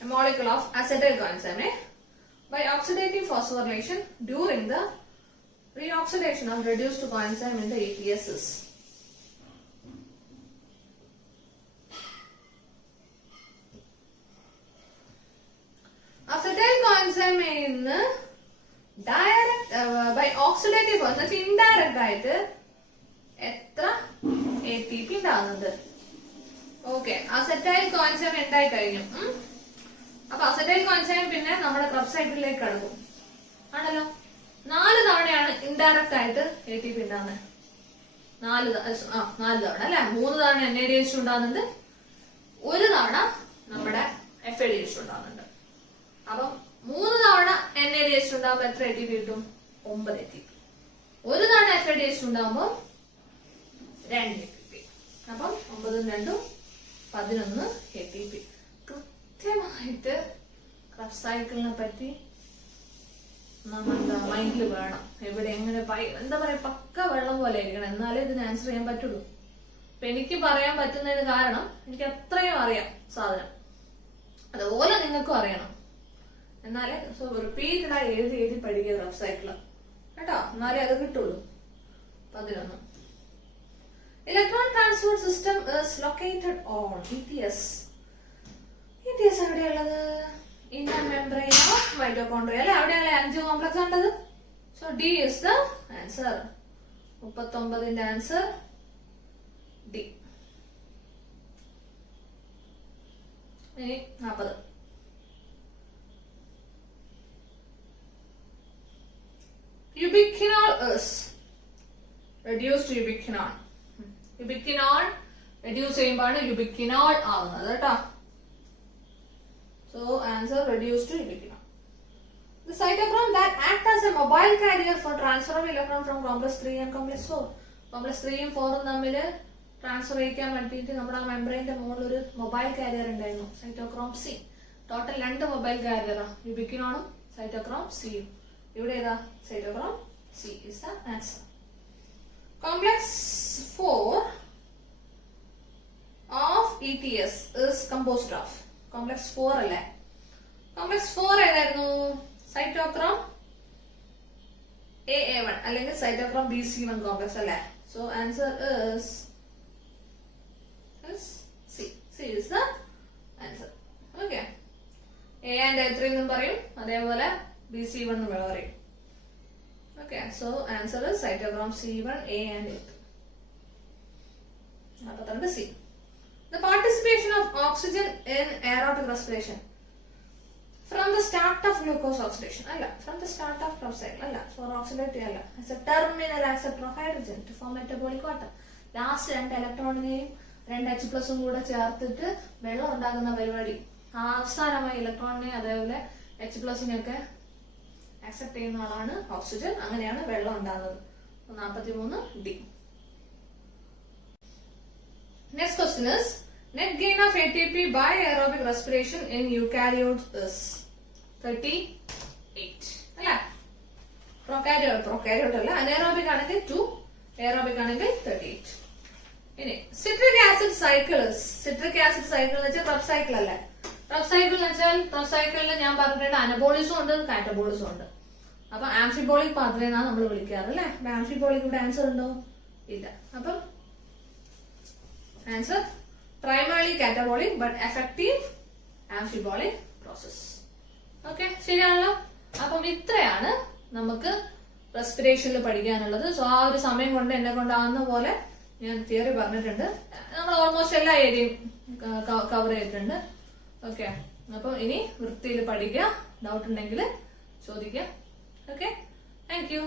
a molecule of acetyl coenzyme by oxidative phosphorylation during the reoxidation of reduced coenzyme in the ATS is. Acetyl coenzyme in direct by oxidative എന്ന് വെച്ചാൽ indirect ആയിട്ട് എത്ര ATP ഉണ്ടാകുന്നത്. Okay, acetyl coenzyme ഉണ്ടായി കഴിഞ്ഞു. അപ്പൊ acetyl coenzyme പിന്നെ നമ്മുടെ ക്രബ് സൈക്കിളിലേക്ക് കടക്കും ആണല്ലോ. 4 തവണയാണ് ഇൻഡയറക്റ്റ് ആയിട്ട് ATP ഉണ്ടാകുന്നത്. 4 തവണ അല്ലെ. 3 തവണ NADH ഉണ്ടാകുന്നുണ്ട്, 1 തവണ നമ്മുടെ FADH ഉണ്ടാകുന്നുണ്ട്. അപ്പം 3 തവണ NADH ഉണ്ടാകുമ്പോൾ എത്ര ATP കിട്ടും? 9 ATP. 1 തവണ FADH ഉണ്ടാകുമ്പോൾ 2 ATP. അപ്പം 9 ഉം 2 11 ATP. കൃത്യമായിട്ട് ക്രബ് സൈക്കിളിനെ പറ്റി നമ്മുടെ മൈൻഡിൽ വേണം. എവിടെ എങ്ങനെ എന്താ പറയാ, പക്ക വെള്ളം പോലെ ഇരിക്കണം, എന്നാലേ ഇതിന് ആൻസർ ചെയ്യാൻ പറ്റുള്ളൂ. അപ്പൊ എനിക്ക് പറയാൻ പറ്റുന്നതിന് കാരണം എനിക്ക് അത്രയും അറിയാം സാധനം, അതുപോലെ നിങ്ങൾക്കും അറിയണം. എന്നാലേ റിപ്പീറ്റഡായി എഴുതി പഠിക്കുക ക്രബ് സൈക്കിള് കേട്ടോ, എന്നാലേ അത് കിട്ടുള്ളൂ. 11. Electron transport system is located on ETS. ETS എവിടെയുള്ളത്? ഇന്നർ മെംബ്രെയിൻ ഓഫ് മൈറ്റോകോൺട്രിയ അല്ലെ, അവിടെയല്ലേ 5 കോംപ്ലക്സ് ഉണ്ടത്. So D is the answer. 39ന്റെ ആൻസർ ഡി. ഇനി 40. Ubiquinol is reduced ubiquinol. Ubiquinol reduce ചെയ്യുമ്പോഴാണ് ubiquinol ആവുന്നത് കേട്ടോ. So answer reduced to ubiquinol. The cytochrome that act as a mobile carrier for transfer of electron from complex 3 and complex 4. Complex 3 ഉം 4 ഉം തമ്മിൽ transfer ചെയ്യിക്കാൻ വേണ്ടിയിട്ട് നമ്മുടെ മെംബ്രെയിന്റെ മുകളിൽ ഒരു മൊബൈൽ കാരിയർ ഉണ്ടായിരുന്നു, സൈറ്റോക്രോം സി. ടോട്ടൽ 2 മൊബൈൽ കാരിയറാ, യുബിക്വിനോണും സൈറ്റോക്രോം സിയും. ഇവിടെ ഏതാ? Cytochrome C is the answer. Complex 4 of ETS is composed of. Complex 4 അല്ലേ? കോംപ്ലക്സ് 4 ഏതായിരുന്നു? സൈറ്റോക്രോം AA1 അല്ലെങ്കിൽ സൈറ്റോക്രോം BC1 കോംപ്ലക്സ് അല്ലേ? So answer is C. C is the answer. Okay. A and A3 എന്നും പറയും, അതേപോലെ BC1 എന്നും പറയും. Okay, so answer is cytochrome C1, A and A3. അപ്പോൾ C. The participation of oxygen in aerobic respiration from the start of glucose oxidation അല്ല, from the start of Krebs cycle അല്ല, for oxidative അല്ല, as a terminal acceptor of hydrogen to form metabolic water. Last 2 ഇലക്ട്രോണിനെയും 2 H+ കൂടെ ചേർത്തിട്ട് വെള്ളം ഉണ്ടാക്കുന്ന പരിപാടി. അവസാനമായി ഇലക്ട്രോണിനെ അതേപോലെ H+ ഒക്കെ അക്സെപ്റ്റ് ചെയ്യുന്ന ആളാണ് ഓക്സിജൻ. അങ്ങനെയാണ് വെള്ളം ഉണ്ടാകുന്നത്. 43 D. Next question is, net gain of ATP by aerobic respiration in eukaryotes is 38 അല്ല, prokaryote അല്ല, anaerobic ആണെങ്കിൽ 2, aerobic ആണെങ്കിൽ 38. ഇനി സിട്രിക് ആസിഡ് സൈക്കിൾ എന്ന് വെച്ചാൽ ക്രബ് സൈക്കിൾ അല്ലേ. ക്രബ് സൈക്കിൾ എന്ന് വെച്ചാൽ ക്രബ് സൈക്കിളിൽ ഞാൻ പറഞ്ഞിട്ടുണ്ട് അനബോളിസും ഉണ്ട്, കാറ്റബോളിസും ഉണ്ട്. അപ്പൊ ആംഫിബോളിക് പാത്വേ എന്നാണ് നമ്മൾ വിളിക്കാറ് അല്ലെ. ആംഫിബോളിക് ഇവിടെ ആൻസർ ഉണ്ടോ? ഇല്ല. അപ്പം answer primarily catabolic but effective amphibolike process. Okay, ശരിയാണല്ലോ. അപ്പം ഇത്രയാണ് നമുക്ക് റെസ്പിറേഷനിൽ പഠിക്കാനുള്ളത്. സോ ആ ഒരു സമയം കൊണ്ട് എന്നെ കൊണ്ടാവുന്ന പോലെ ഞാൻ തിയറി പറഞ്ഞിട്ടുണ്ട്. നമ്മൾ ഓൾമോസ്റ്റ് എല്ലാ ഏരിയയും കവർ ചെയ്തിട്ടുണ്ട്. ഓക്കെ, അപ്പൊ ഇനി വൃത്തിയിൽ പഠിക്കുക. ഡൗട്ട് ഉണ്ടെങ്കിൽ ചോദിക്കുക. Okay, thank you.